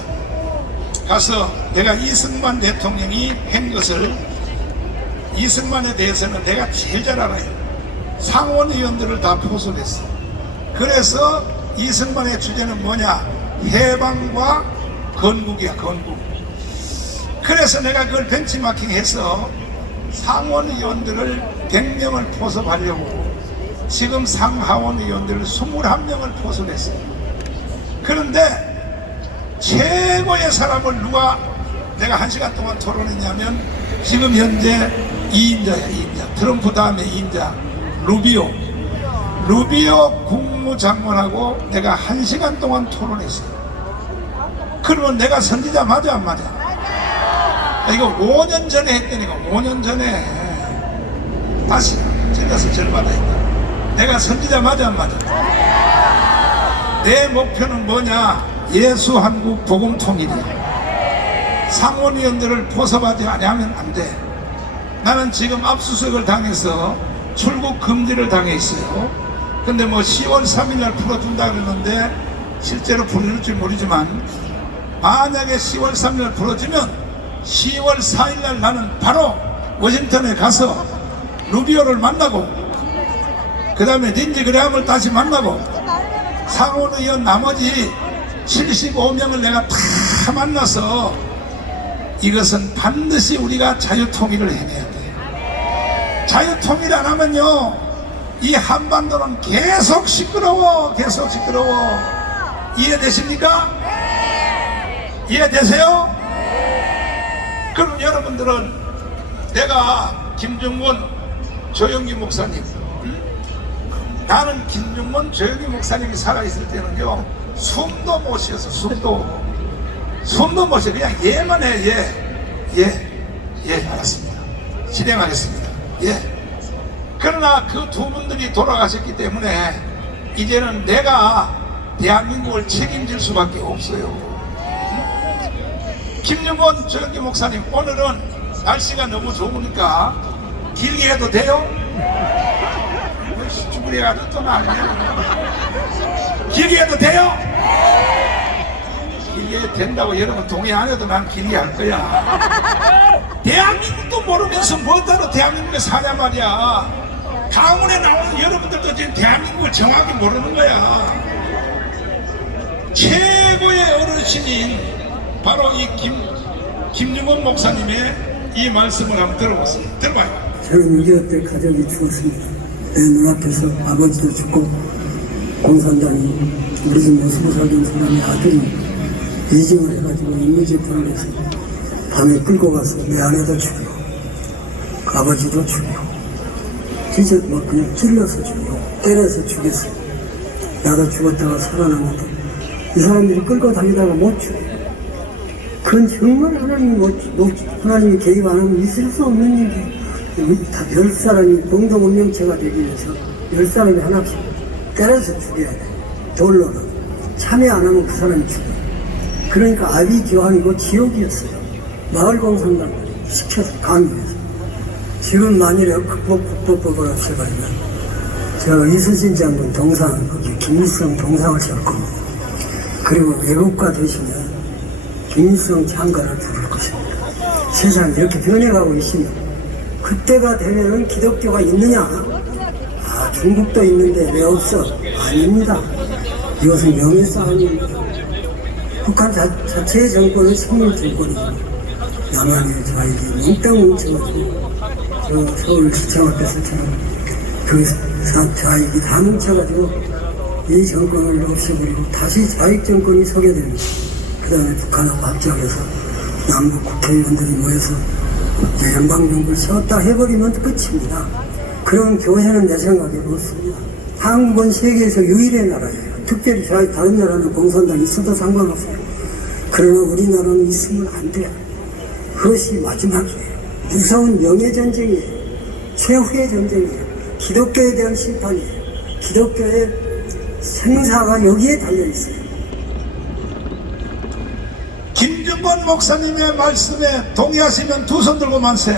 가서 내가 이승만 대통령이 한 것을, 이승만에 대해서는 내가 제일 잘 알아요. 상원의원들을 다 포섭했어. 그래서 이승만의 주제는 뭐냐? 해방과 건국이야, 건국. 그래서 내가 그걸 벤치마킹해서 상원의원들을 100명을 포섭하려고 지금 상하원의원들을 21명을 포섭했어요. 그런데 최고의 사람을 누가 내가 1시간 동안 토론했냐면 지금 현재 2인자야, 2인자. 트럼프 다음에 2인자 루비오 국무장관하고 내가 1시간 동안 토론했어요. 그러면 내가 선지자 맞아 안 맞아? 이거 5년 전에 했다니까. 5년 전에 다시 틀려서 절받아했다. 내가 선지자 맞아 안 맞아? 내 목표는 뭐냐? 예수 한국 복음 통일이야. 상원의원들을 포섭하지 않으면 안 돼. 나는 지금 압수수색을 당해서 출국 금지를 당해 있어요. 근데 뭐 10월 3일날 풀어준다 그러는데 실제로 풀어줄지 모르지만, 만약에 10월 3일날 풀어주면 10월 4일날 나는 바로 워싱턴에 가서 루비오를 만나고, 그 다음에 린지 그레함을 다시 만나고, 상원의원 나머지 75명을 내가 다 만나서 이것은 반드시 우리가 자유통일을 해내야 돼요. 자유통일 안 하면요 이 한반도는 계속 시끄러워. 계속 시끄러워. 이해되십니까? 이해되세요? 그럼 여러분들은 내가 김중문 조영기 목사님, 나는 김중문 조영기 목사님이 살아있을 때는요 숨도 못 쉬어서 숨도 못 쉬어. 그냥 예만 해. 예 알았습니다. 실행하겠습니다. 예. 그러나 그 두 분들이 돌아가셨기 때문에 이제는 내가 대한민국을 책임질 수밖에 없어요. 김윤건 조영기 목사님, 오늘은 날씨가 너무 좋으니까 길게 해도 돼요? 쭈그려가지고 또 나왔냐? 길게 해도 돼요? 길게 된다고 여러분 동의 안 해도 난 길게 할 거야. 대한민국도 모르면서 뭐하러 대한민국에 사냐 말이야. 강원에 나오는 여러분들도 지금 대한민국을 정확히 모르는 거야. 최고의 어르신인 바로 이 김윤건 목사님의 이 말씀을 한번 들어보세요. 들어봐요. 저는 6.25때 가족이 죽었습니다. 내 눈앞에서 아버지도 죽고 공산당이 우리 집 모습을 살던 사람의 아들이 이직을 해가지고 인민재판을 해서 밤에 끌고 가서 내 아내도 죽이고 아버지도 죽이고 진짜 막 그냥 찔러서 죽이고 때려서 죽였어요. 나도 죽었다가 살아났는데 이 사람들이 끌고 다니다가 못 죽어요. 그건 정말 하나님이 개입 안 하면 있을 수 없는 일이에요. 다 10사람이 공동 운명체가 되기 위해서 10사람이 하나씩 때려서 죽여야 돼요. 돌로는. 참여 안 하면 그 사람이 죽어요. 그러니까 아비 교환이고 지옥이었어요. 마을공산당을 시켜서 강요해서. 지금 만일에 국보법을 없애버리면 저 이순신 장군 동상, 거기 김일성 동상을 세울 겁니다. 그리고 애국가 대신에 김일성 장관을 부를 것입니다. 세상이 이렇게 변해가고 있으면 그때가 되면은 기독교가 있느냐? 아, 중국도 있는데 왜 없어? 아닙니다. 이것은 명예싸움입니다. 북한 자체의 정권은 식민 정권이고 남한의 자익이 몽땅 뭉쳐가지고 저 서울시청 앞에서처럼 그 자익이 다 뭉쳐가지고 이 정권을 없애버리고 다시 자익 정권이 서게 됩니다. 그 다음에 북한하고 합작해서 남북 국회의원들이 모여서 연방정부를 세웠다 해버리면 끝입니다. 그런 교회는 내 생각에 없습니다. 한국은 세계에서 유일의 나라예요. 특별히 다른 나라는 공산당이 있어도 상관없어요. 그러나 우리나라는 있으면 안 돼요. 그것이 마지막이에요. 무서운 명예전쟁이에요. 최후의 전쟁이에요. 기독교에 대한 심판이에요. 기독교의 생사가 여기에 달려있어요. 김정권 목사님의 말씀에 동의하시면 두 손 들고 만세.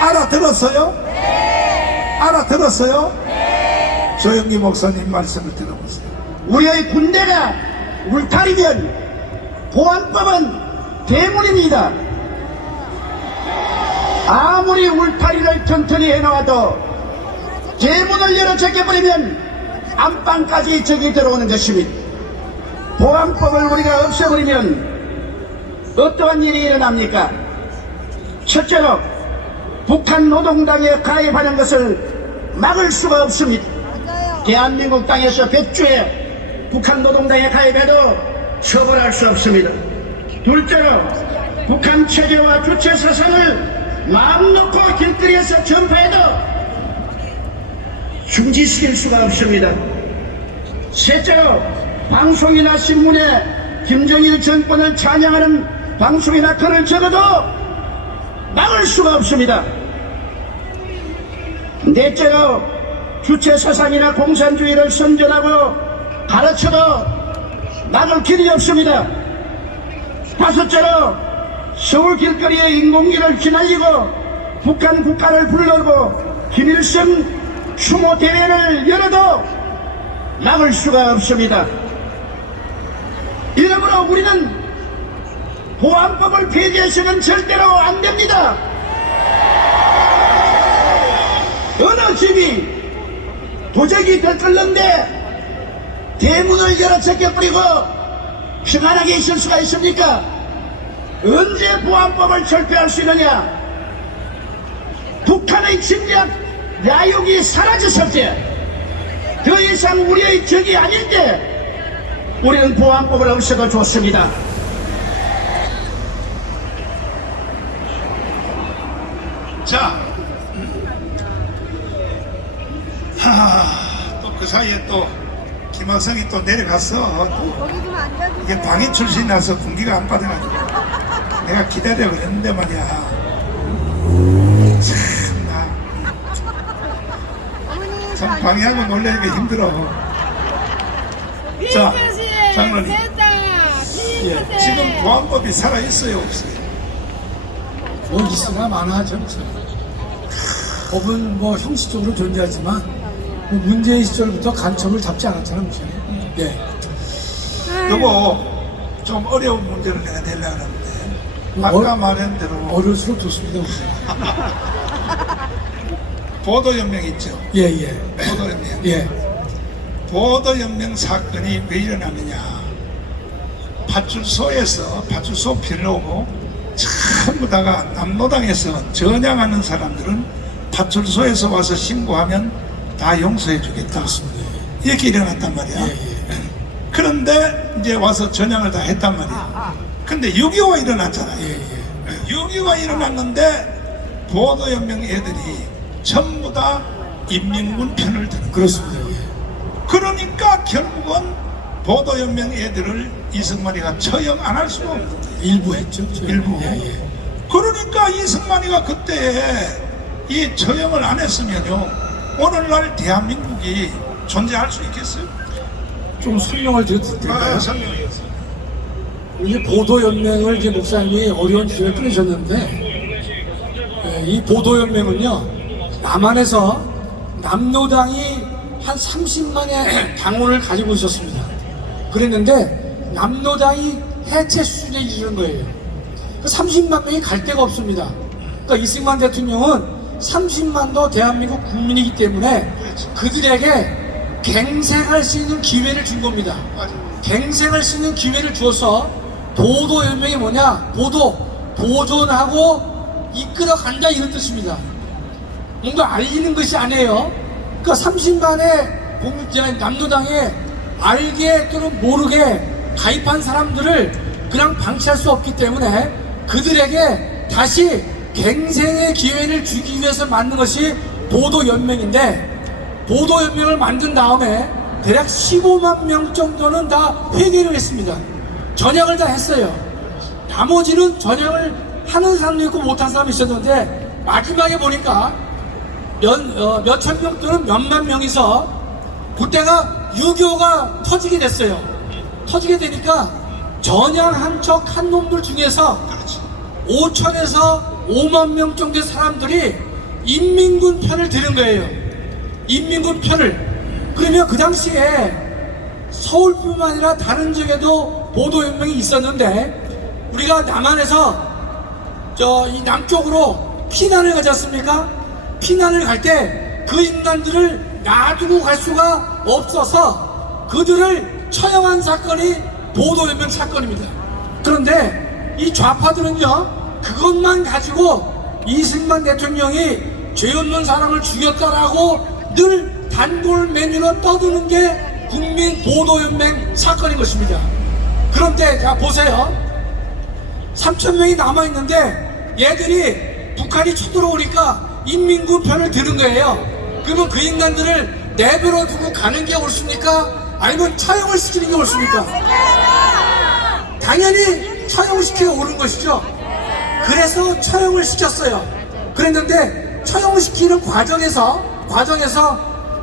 알아들었어요? 알아들었어요? 조영기 목사님 말씀을 들어보세요. 우리의 군대가 울타리면 보안법은 대문입니다. 아무리 울타리를 튼튼히 해놓아도 대문을 열어 제껴버리면 안방까지 적이 들어오는 것입니다. 보안법을 우리가 없애버리면 어떠한 일이 일어납니까? 첫째로 북한 노동당에 가입하는 것을 막을 수가 없습니다. 대한민국 땅에서 100주에 북한 노동당에 가입해도 처벌할 수 없습니다. 둘째로 북한 체제와 주체 사상을 마음 놓고 길거리에서 전파해도 중지시킬 수가 없습니다. 셋째로 방송이나 신문에 김정일 정권을 찬양하는 방송이나 글을 적어도 막을 수가 없습니다. 넷째로 주체 사상이나 공산주의를 선전하고 가르쳐도 막을 길이 없습니다. 다섯째로 서울 길거리에 인공기를 휘날리고 북한 국가를 불러오고 김일성 추모 대회를 열어도 막을 수가 없습니다. 이러므로 우리는 보안법을 폐지해서는 절대로 안 됩니다. 어느 집이 도적이 들끓는데 대문을 열어 제껴버리고 평안하게 있을 수가 있습니까? 언제 보안법을 철폐할 수 있느냐? 북한의 침략 야욕이 사라졌을 때 더 이상 우리의 적이 아닐 때 우리는 보안법을 없애도 좋습니다. 자, 또 그 사이에 또 김학성이 또 내려갔어. 또 이게 방위 출신이라서 군기가 안 받아가지고 내가 기다리려고 했는데 말이야. 참 방해하고 놀래니까 힘들어. 자, 장로님, 예, 지금 보안법이 살아있어요, 없어요? 뭐 있으나 마나하죠. 법은 뭐 형식적으로 존재하지만 뭐 문재인 시절부터 간첩을 잡지 않았잖아요. 예. 요거 좀 어려운 문제를 내가 내려고 하는데 아까 말한 대로 어려울수록 좋습니다. 보도연맹 있죠? 예예. 보도연맹. 예. 보도연맹 사건이 왜 일어나느냐? 파출소에서 파출소 빌려오고 전부 다가 남노당에서 전향하는 사람들은 파출소에서 와서 신고하면 다 용서해 주겠다. 이렇게 일어났단 말이야. 그런데 이제 와서 전향을 다 했단 말이야. 근데 6.25가 일어났잖아. 6.25가 일어났는데 보도연맹 애들이 전부 다 인민군 편을 드는 거야. 그렇습니다. 그러니까 결국은 보도연맹 애들을 이승만이가 처형 안 할 수가 없는 일부 했죠. 일부. 예. 그러니까 이승만이가 그때 이 처형을 안 했으면요 오늘날 대한민국이 존재할 수 있겠어요? 좀 설명을 드려도 될까요? 설명해서. 이제 보도연맹을 이제 목사님이 어려운 지점에 끊으셨는데, 이 보도연맹은요, 남한에서 남노당이 한 30만의 당원을 가지고 있었습니다. 그랬는데 남노당이 해체 수준에 이르는 거예요. 그 30만 명이 갈 데가 없습니다. 그러니까 이승만 대통령은 30만도 대한민국 국민이기 때문에 그들에게 갱생할 수 있는 기회를 준 겁니다. 갱생할 수 있는 기회를 주어서 보도연맹이 뭐냐? 보존하고 이끌어간다 이런 뜻입니다. 뭔가 알리는 것이 아니에요. 그러니까 30만의 남노당에 알게 또는 모르게 가입한 사람들을 그냥 방치할 수 없기 때문에 그들에게 다시 갱생의 기회를 주기 위해서 만든 것이 보도연맹인데, 보도연맹을 만든 다음에 대략 15만 명 정도는 다 회개를 했습니다. 전향을 다 했어요. 나머지는 전향을 하는 사람도 있고 못한 사람이 있었는데, 마지막에 보니까 몇천 명 또는 몇만 명이서 그때가 유교가 터지게 됐어요. 터지게 되니까 전향한 척 한 놈들 중에서 5천에서 5만 명 정도의 사람들이 인민군 편을 드는 거예요. 인민군 편을. 그러면 그 당시에 서울뿐만 아니라 다른 지역에도 보도연맹이 있었는데, 우리가 남한에서 이 남쪽으로 피난을 가지 않습니까? 피난을 갈 때 그 인간들을 놔두고 갈 수가 없어서 그들을 처형한 사건이 보도연맹 사건입니다. 그런데 이 좌파들은요, 그것만 가지고 이승만 대통령이 죄 없는 사람을 죽였다라고 늘 단골 메뉴로 떠드는 게 국민 보도연맹 사건인 것입니다. 그런데 자 보세요. 3,000명이 남아있는데 얘들이 북한이 쳐들어오니까 인민군 편을 드는 거예요. 그러면 그 인간들을 내버려 두고 가는 게 옳습니까? 아니면 처형을 시키는 게 옳습니까? 당연히 처형을 시키고 옳은 것이죠. 그래서 처형을 시켰어요. 그랬는데 처형을 시키는 과정에서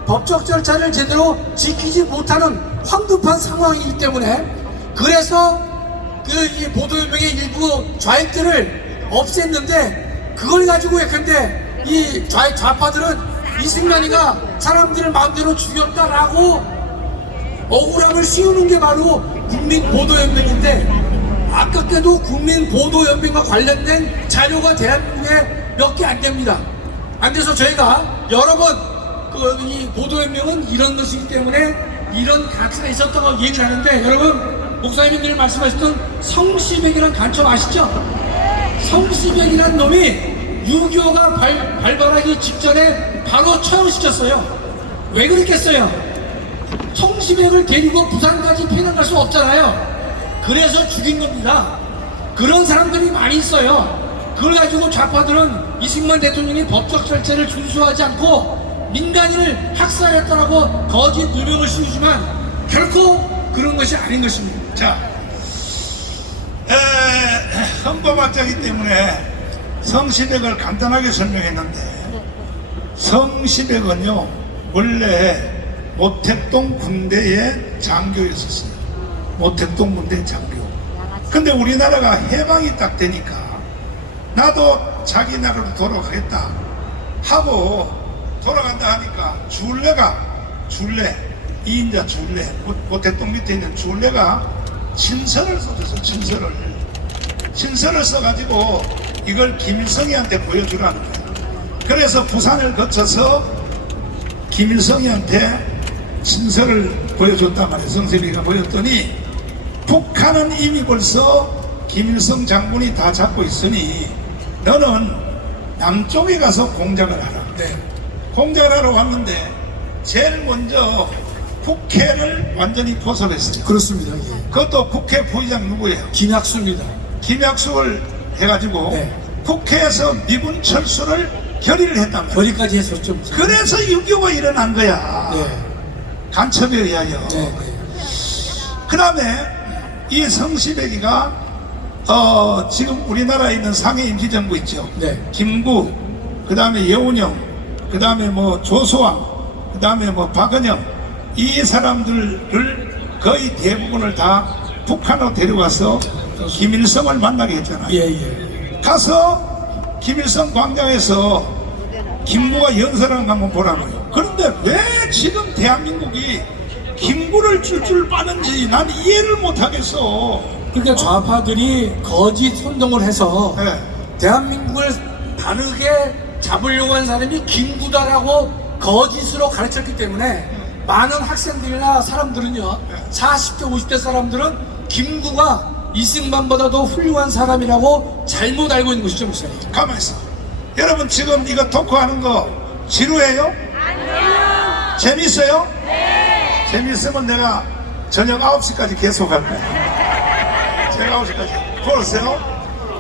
법적 절차를 제대로 지키지 못하는 황급한 상황이기 때문에, 그래서 이 보도연맹의 일부 좌익들을 없앴는데, 그걸 가지고 예컨대 이 좌파들은 이승만이가 사람들을 마음대로 죽였다라고 억울함을 씌우는 게 바로 국민보도연맹인데, 아깝게도 국민보도연맹과 관련된 자료가 대한민국에 몇 개 안 됩니다. 안 돼서 저희가 여러 번 이 보도연맹은 이런 것이기 때문에 이런 가치가 있었다고 얘기를 하는데, 여러분 목사님이 늘 말씀하셨던 성시백이라는 간첩 아시죠? 성시백이라는 놈이 유교가 발발하기 직전에 바로 처형시켰어요. 왜 그랬겠어요? 성시백을 데리고 부산까지 피난 갈 수 없잖아요. 그래서 죽인 겁니다. 그런 사람들이 많이 있어요. 그걸 가지고 좌파들은 이승만 대통령이 법적 절차를 준수하지 않고 민간인을 학살했다라고 거짓 누명을 씌우지만 결코 그런 것이 아닌 것입니다. 자, 헌법학자이기 때문에 성시백을 간단하게 설명했는데, 성시백은요 원래 모택동 군대의 장교였었어요. 모택동 군대 장교. 근데 우리나라가 해방이 딱 되니까 나도 자기 나라로 돌아가겠다 하고 돌아간다 하니까 줄레 2인자 줄레, 모택동 밑에 있는 줄레가 친서를 써줬어. 친서를 써가지고 이걸 김일성이한테 보여주라는 거야. 그래서 부산을 거쳐서 김일성이한테 친서를 보여줬단 말이야. 성세비가 보였더니 북한은 이미 벌써 김일성 장군이 다 잡고 있으니 너는 남쪽에 가서 공작을 하라. 네. 공작을 하러 왔는데 제일 먼저 국회를 완전히 포섭했어요. 그렇습니다. 예. 그것도 국회 부의장 누구예요? 김약수입니다. 김약수를 해가지고 네. 국회에서 미군 철수를 결의를 했단 말이에요. 거기까지 했었죠. 그래서 6.25가 일어난 거야. 네. 간첩에 의하여. 네. 그 다음에 이 성시백이가 지금 우리나라에 있는 상해 임시정부 있죠. 네. 김구, 그 다음에 여운형, 그 다음에 뭐 조소왕, 그 다음에 뭐 박은영, 이 사람들을 거의 대부분을 다 북한으로 데려가서 김일성을 만나게 했잖아요. 예. 가서 김일성 광장에서 김구가 연설하는 거 한번 보라고요. 그런데 왜 지금 대한민국이 김구를 줄줄 빠는지 난 이해를 못하겠어. 그러니까 좌파들이 거짓 선동을 해서 네. 대한민국을 다르게 잡으려고 한 사람이 김구다라고 거짓으로 가르쳤기 때문에 많은 학생들이나 사람들은요, 40대 50대 사람들은 김구가 이승만보다도 훌륭한 사람이라고 잘못 알고 있는 것이죠, 목사님. 가만히 있어. 여러분 지금 이거 토크하는 거 지루해요? 아니요. 재밌어요? 네. 재밌으면 내가 저녁 9시까지 계속할 거야. 제가 9시까지. 보세요.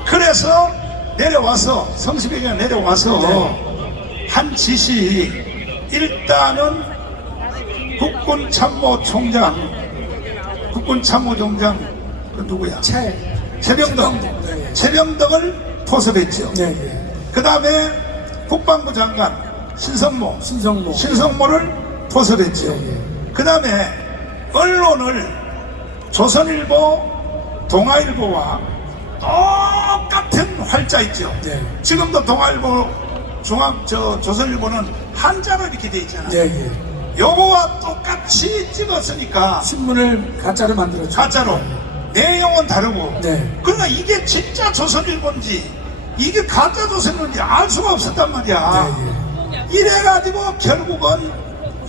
그래서 내려와서 성시백이가 내려와서 한 짓이 일단은 국군참모총장 그 누구야? 최병덕. 최병덕을 포섭했죠. 그 다음에 국방부 장관 신성모를 포섭했죠. 그 다음에 언론을 조선일보, 동아일보와 똑같은 활자 있죠. 지금도 동아일보, 조선일보는 한자로 이렇게 돼 있잖아요. 요거와 똑같이 찍었으니까 신문을 가짜로 만들었죠. 가짜로 내용은 다르고. 네. 그러나 이게 진짜 조선일보인지 이게 가짜 조선일보인지 알 수가 없었단 말이야. 이래가지고 결국은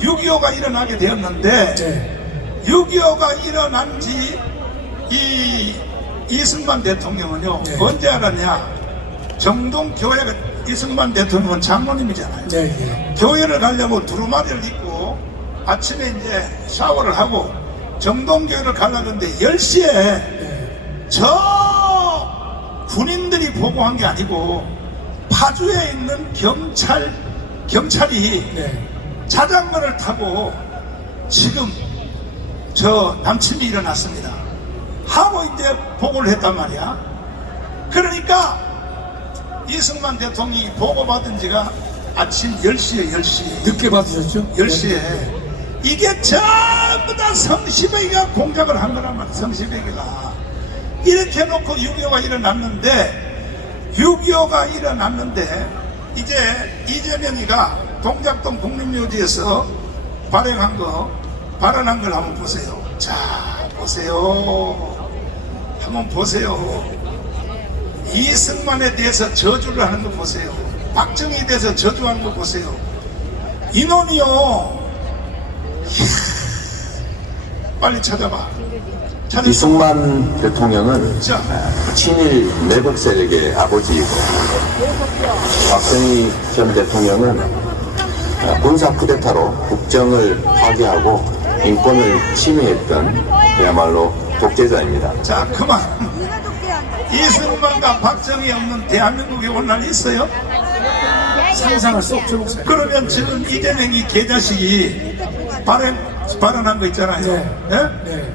6.25가 일어나게 되었는데 6.25가 일어난 지 이승만 대통령은요, 언제 알았냐? 정동 교회가, 이승만 대통령은 장로님이잖아요. 교회를 가려고 두루마리를 입고 아침에 이제 샤워를 하고 정동교회를 가려는데 10시에 저 군인들이 보고한 게 아니고 파주에 있는 경찰이 자전거를 타고 지금 저 남침이 일어났습니다 하고 이제 보고를 했단 말이야. 그러니까 이승만 대통령이 보고받은 지가 아침 10시에 늦게 받으셨죠? 10시에 이게 전부 다 성시백이가 공작을 한 거란 말이야. 성시백이가 이렇게 해놓고 6.25가 일어났는데 이제 이재명이가 동작동 국립묘지에서 발언한 걸 한번 보세요. 자, 한번 보세요. 이승만에 대해서 저주를 하는 거 보세요. 박정희에 대해서 저주하는 거 보세요. 인원이요. 빨리 찾아봐. 이승만 대통령은 자, 친일 매국 세력의 아버지이고 박정희 전 대통령은 군사 쿠데타로 국정을 파괴하고 인권을 침해했던 그야말로 독재자입니다. 자, 그만. 이승만과 박정희 없는 대한민국에 올 날 있어요? 상상할 수 없죠, 목사님. 그러면 지금 이재명이 개자식이 발언한 거 있잖아요. 네?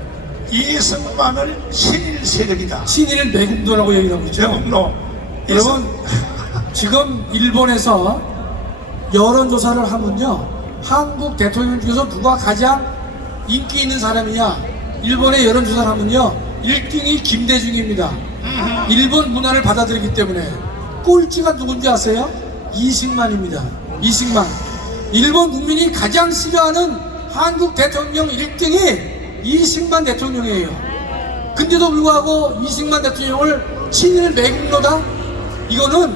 이승만을 친일 세력이다. 친일 매국노라고 얘기를 하고 있죠. 매국노. 여러분, 지금 일본에서 여론조사를 하면요, 한국 대통령 중에서 누가 가장 인기 있는 사람이냐, 일본의 여론조사를 하면요, 1등이 김대중입니다. 일본 문화를 받아들이기 때문에. 꼴찌가 누군지 아세요? 이승만입니다. 이승만. 일본 국민이 가장 싫어하는 한국 대통령 1등이 이승만 대통령이에요. 근데도 불구하고 이승만 대통령을 친일 매국노다? 이거는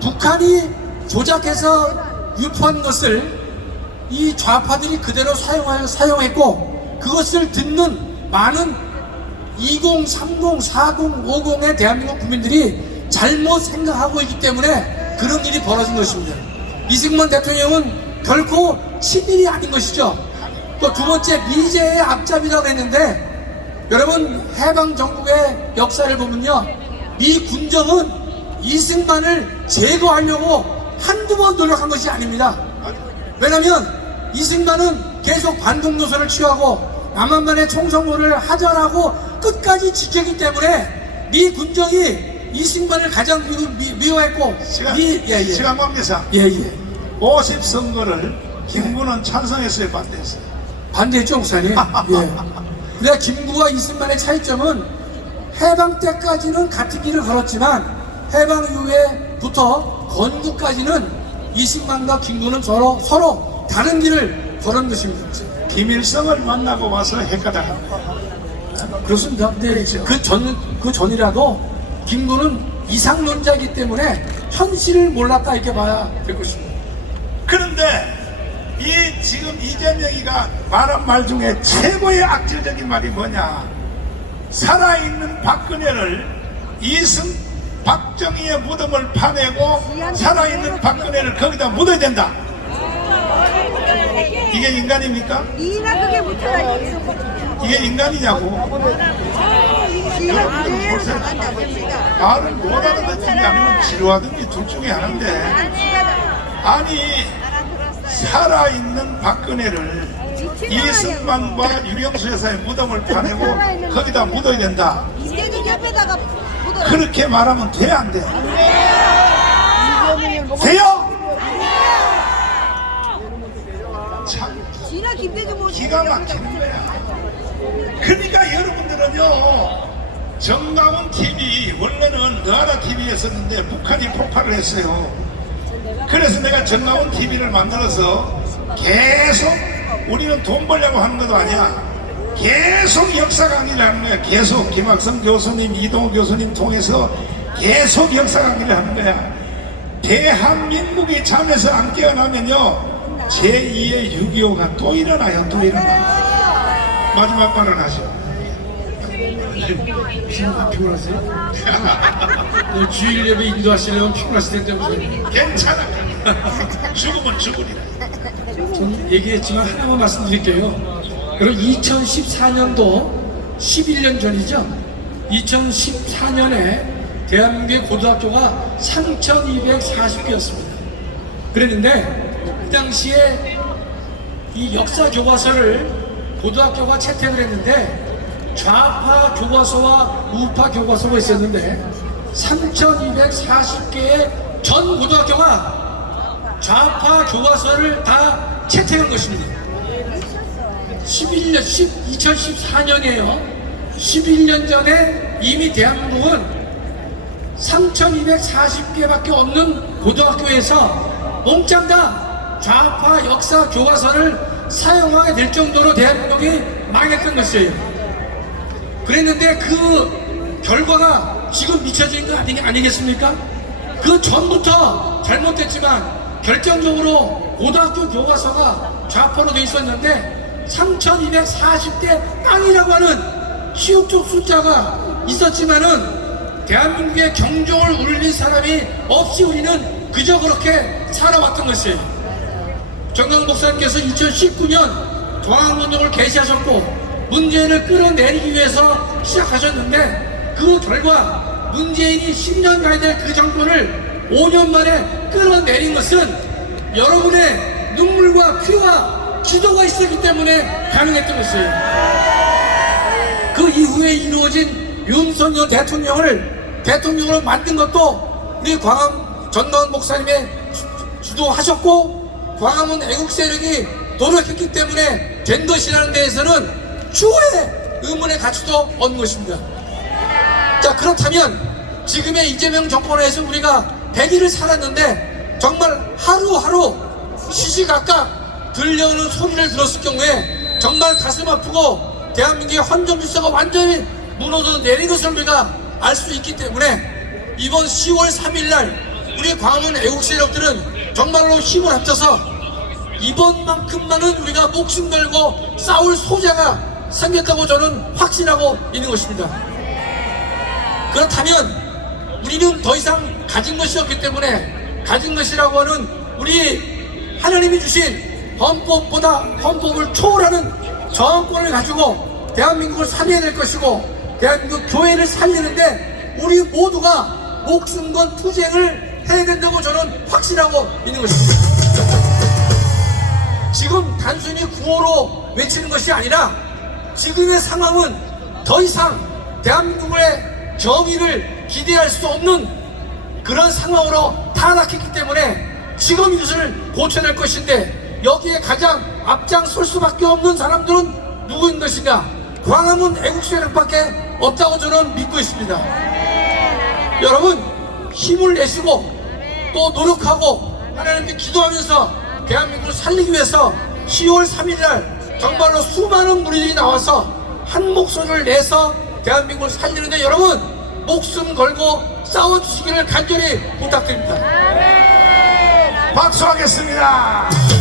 북한이 조작해서 유포한 것을 이 좌파들이 그대로 사용했고, 그것을 듣는 많은 20, 30, 40, 50의 대한민국 국민들이 잘못 생각하고 있기 때문에 그런 일이 벌어진 것입니다. 이승만 대통령은 결코 친일이 아닌 것이죠. 또 두 번째, 미제의 앞잡이라고 했는데, 여러분 해방정국의 역사를 보면요, 미 군정은 이승만을 제거하려고 한두 번 노력한 것이 아닙니다. 왜냐면 이승만은 계속 반동 노선을 취하고 남한만의 총선거를 하자라고 끝까지 지켰기 때문에 미 군정이 이승만을 가장 미워했고 시간 관계상 예예 50선거를 김구는 찬성했어요, 반대했어요? 반대했죠, 목사님. 예. 그러니까 김구와 이승만의 차이점은 해방 때까지는 같은 길을 걸었지만 해방 이후에부터 건국까지는 이승만과 김구는 서로 다른 길을 걸은 것입니다. 김일성을 만나고 와서 헷갈아간 거야. 그렇습니다. 근데 그 전이라도 김구는 이상론자이기 때문에 현실을 몰랐다 이렇게 봐야 될 것입니다. 그런데 지금 이재명이가 말한 말 중에 최고의 악질적인 말이 뭐냐? 살아있는 박근혜를 박정희의 무덤을 파내고 살아있는 박근혜를 거기다 묻어야 된다. 이게 인간입니까? 그게 못하다. 이게 인간이냐고. 여러분들 보세요. 말을 못 알아듣든지 아니면 지루하든지 둘 중에 하나인데, 아니 살아있는 박근혜를 이승만과 유영수 여사의 무덤을 파내고 거기다 묻어야 된다. 이재명 옆에다가 묻어라. 그렇게 말하면 돼, 안 돼? 돼요? 참 지나 김대중 못 기가 막히는 거야. 그러니까 여러분들은요, 정가운 TV, 원래는 너하라 TV였었는데 북한이 폭발을 했어요. 그래서 내가 정가운 TV를 만들어서 계속, 우리는 돈 벌려고 하는 것도 아니야, 계속 역사 강의를 하는 거야. 계속 김학성 교수님, 이동호 교수님 통해서 계속 역사 강의를 하는 거야. 대한민국이 잠에서 안 깨어나면요, 제2의 6.25가 또 일어나요. 또 일어나. 마지막 발언하죠. 피곤하세요? 주일 예배 인도하시려면 피곤하실 텐데 무슨. 괜찮아. 죽으면 죽으리라. 전 얘기했지만 하나만 말씀드릴게요. 그럼 2014년도 11년 전이죠. 2014년에 대한민국의 고등학교가 3,240개였습니다. 그랬는데 그 당시에 이 역사 교과서를 고등학교가 채택을 했는데 좌파 교과서와 우파 교과서가 있었는데 3,240개의 전 고등학교가 좌파 교과서를 다 채택한 것입니다. 2014년이에요. 11년 전에 이미 대한민국은 3,240개밖에 없는 고등학교에서 몽땅 다 좌파 역사 교과서를 사용하게 될 정도로 대한민국이 망했던 것이에요. 그랬는데 그 결과가 지금 미쳐진 거 아니겠습니까? 그 전부터 잘못됐지만 결정적으로 고등학교 교과서가 좌파로 돼 있었는데 3,240대 빵이라고 하는 치욕적 숫자가 있었지만은 대한민국의 경종을 울릴 사람이 없이 우리는 그저 그렇게 살아왔던 것이에요. 정강 목사님께서 2019년 동학운동을 개시하셨고 문재인을 끌어내리기 위해서 시작하셨는데 그 결과 문재인이 10년 가야 될 그 정권을 5년 만에 끌어내린 것은 여러분의 눈물과 피와 기도가 있었기 때문에 가능했던 것이에요. 그 이후에 이루어진 윤석열 대통령으로 만든 것도 우리 전광훈 목사님의 주도하셨고 광화문 애국 세력이 노력했기 때문에 된 것이라는 데에서는 추후에 의문의 가치도 얻는 것입니다. 자, 그렇다면 지금의 이재명 정권에서 우리가 100일을 살았는데 정말 하루하루 시시각각 들려오는 소리를 들었을 경우에 정말 가슴 아프고 대한민국의 헌정 질서가 완전히 무너져 내린 것을 우리가 알 수 있기 때문에 이번 10월 3일날 우리 광화문 애국 세력들은 정말로 힘을 합쳐서 이번만큼만은 우리가 목숨 걸고 싸울 소재가 생겼다고 저는 확신하고 있는 것입니다. 그렇다면 우리는 더 이상 가진 것이 없기 때문에 가진 것이라고 하는 우리 하나님이 주신 헌법을 초월하는 저항권을 가지고 대한민국을 살려야 될 것이고 대한민국 교회를 살리는데 우리 모두가 목숨 건 투쟁을 해야 된다고 저는 확신하고 있는 것입니다. 지금 단순히 구호로 외치는 것이 아니라 지금의 상황은 더 이상 대한민국의 정의를 기대할 수 없는 그런 상황으로 타락했기 때문에 지금 이것을 고쳐야 될 것인데, 여기에 가장 앞장설 수밖에 없는 사람들은 누구인 것이냐? 광화문 애국세력밖에 없다고 저는 믿고 있습니다. 여러분, 힘을 내시고 또 노력하고 하나님께 기도하면서 대한민국을 살리기 위해서 10월 3일날 정말로 수많은 무리들이 나와서 한 목소리를 내서 대한민국을 살리는데, 여러분 목숨 걸고 싸워주시기를 간절히 부탁드립니다. 박수하겠습니다.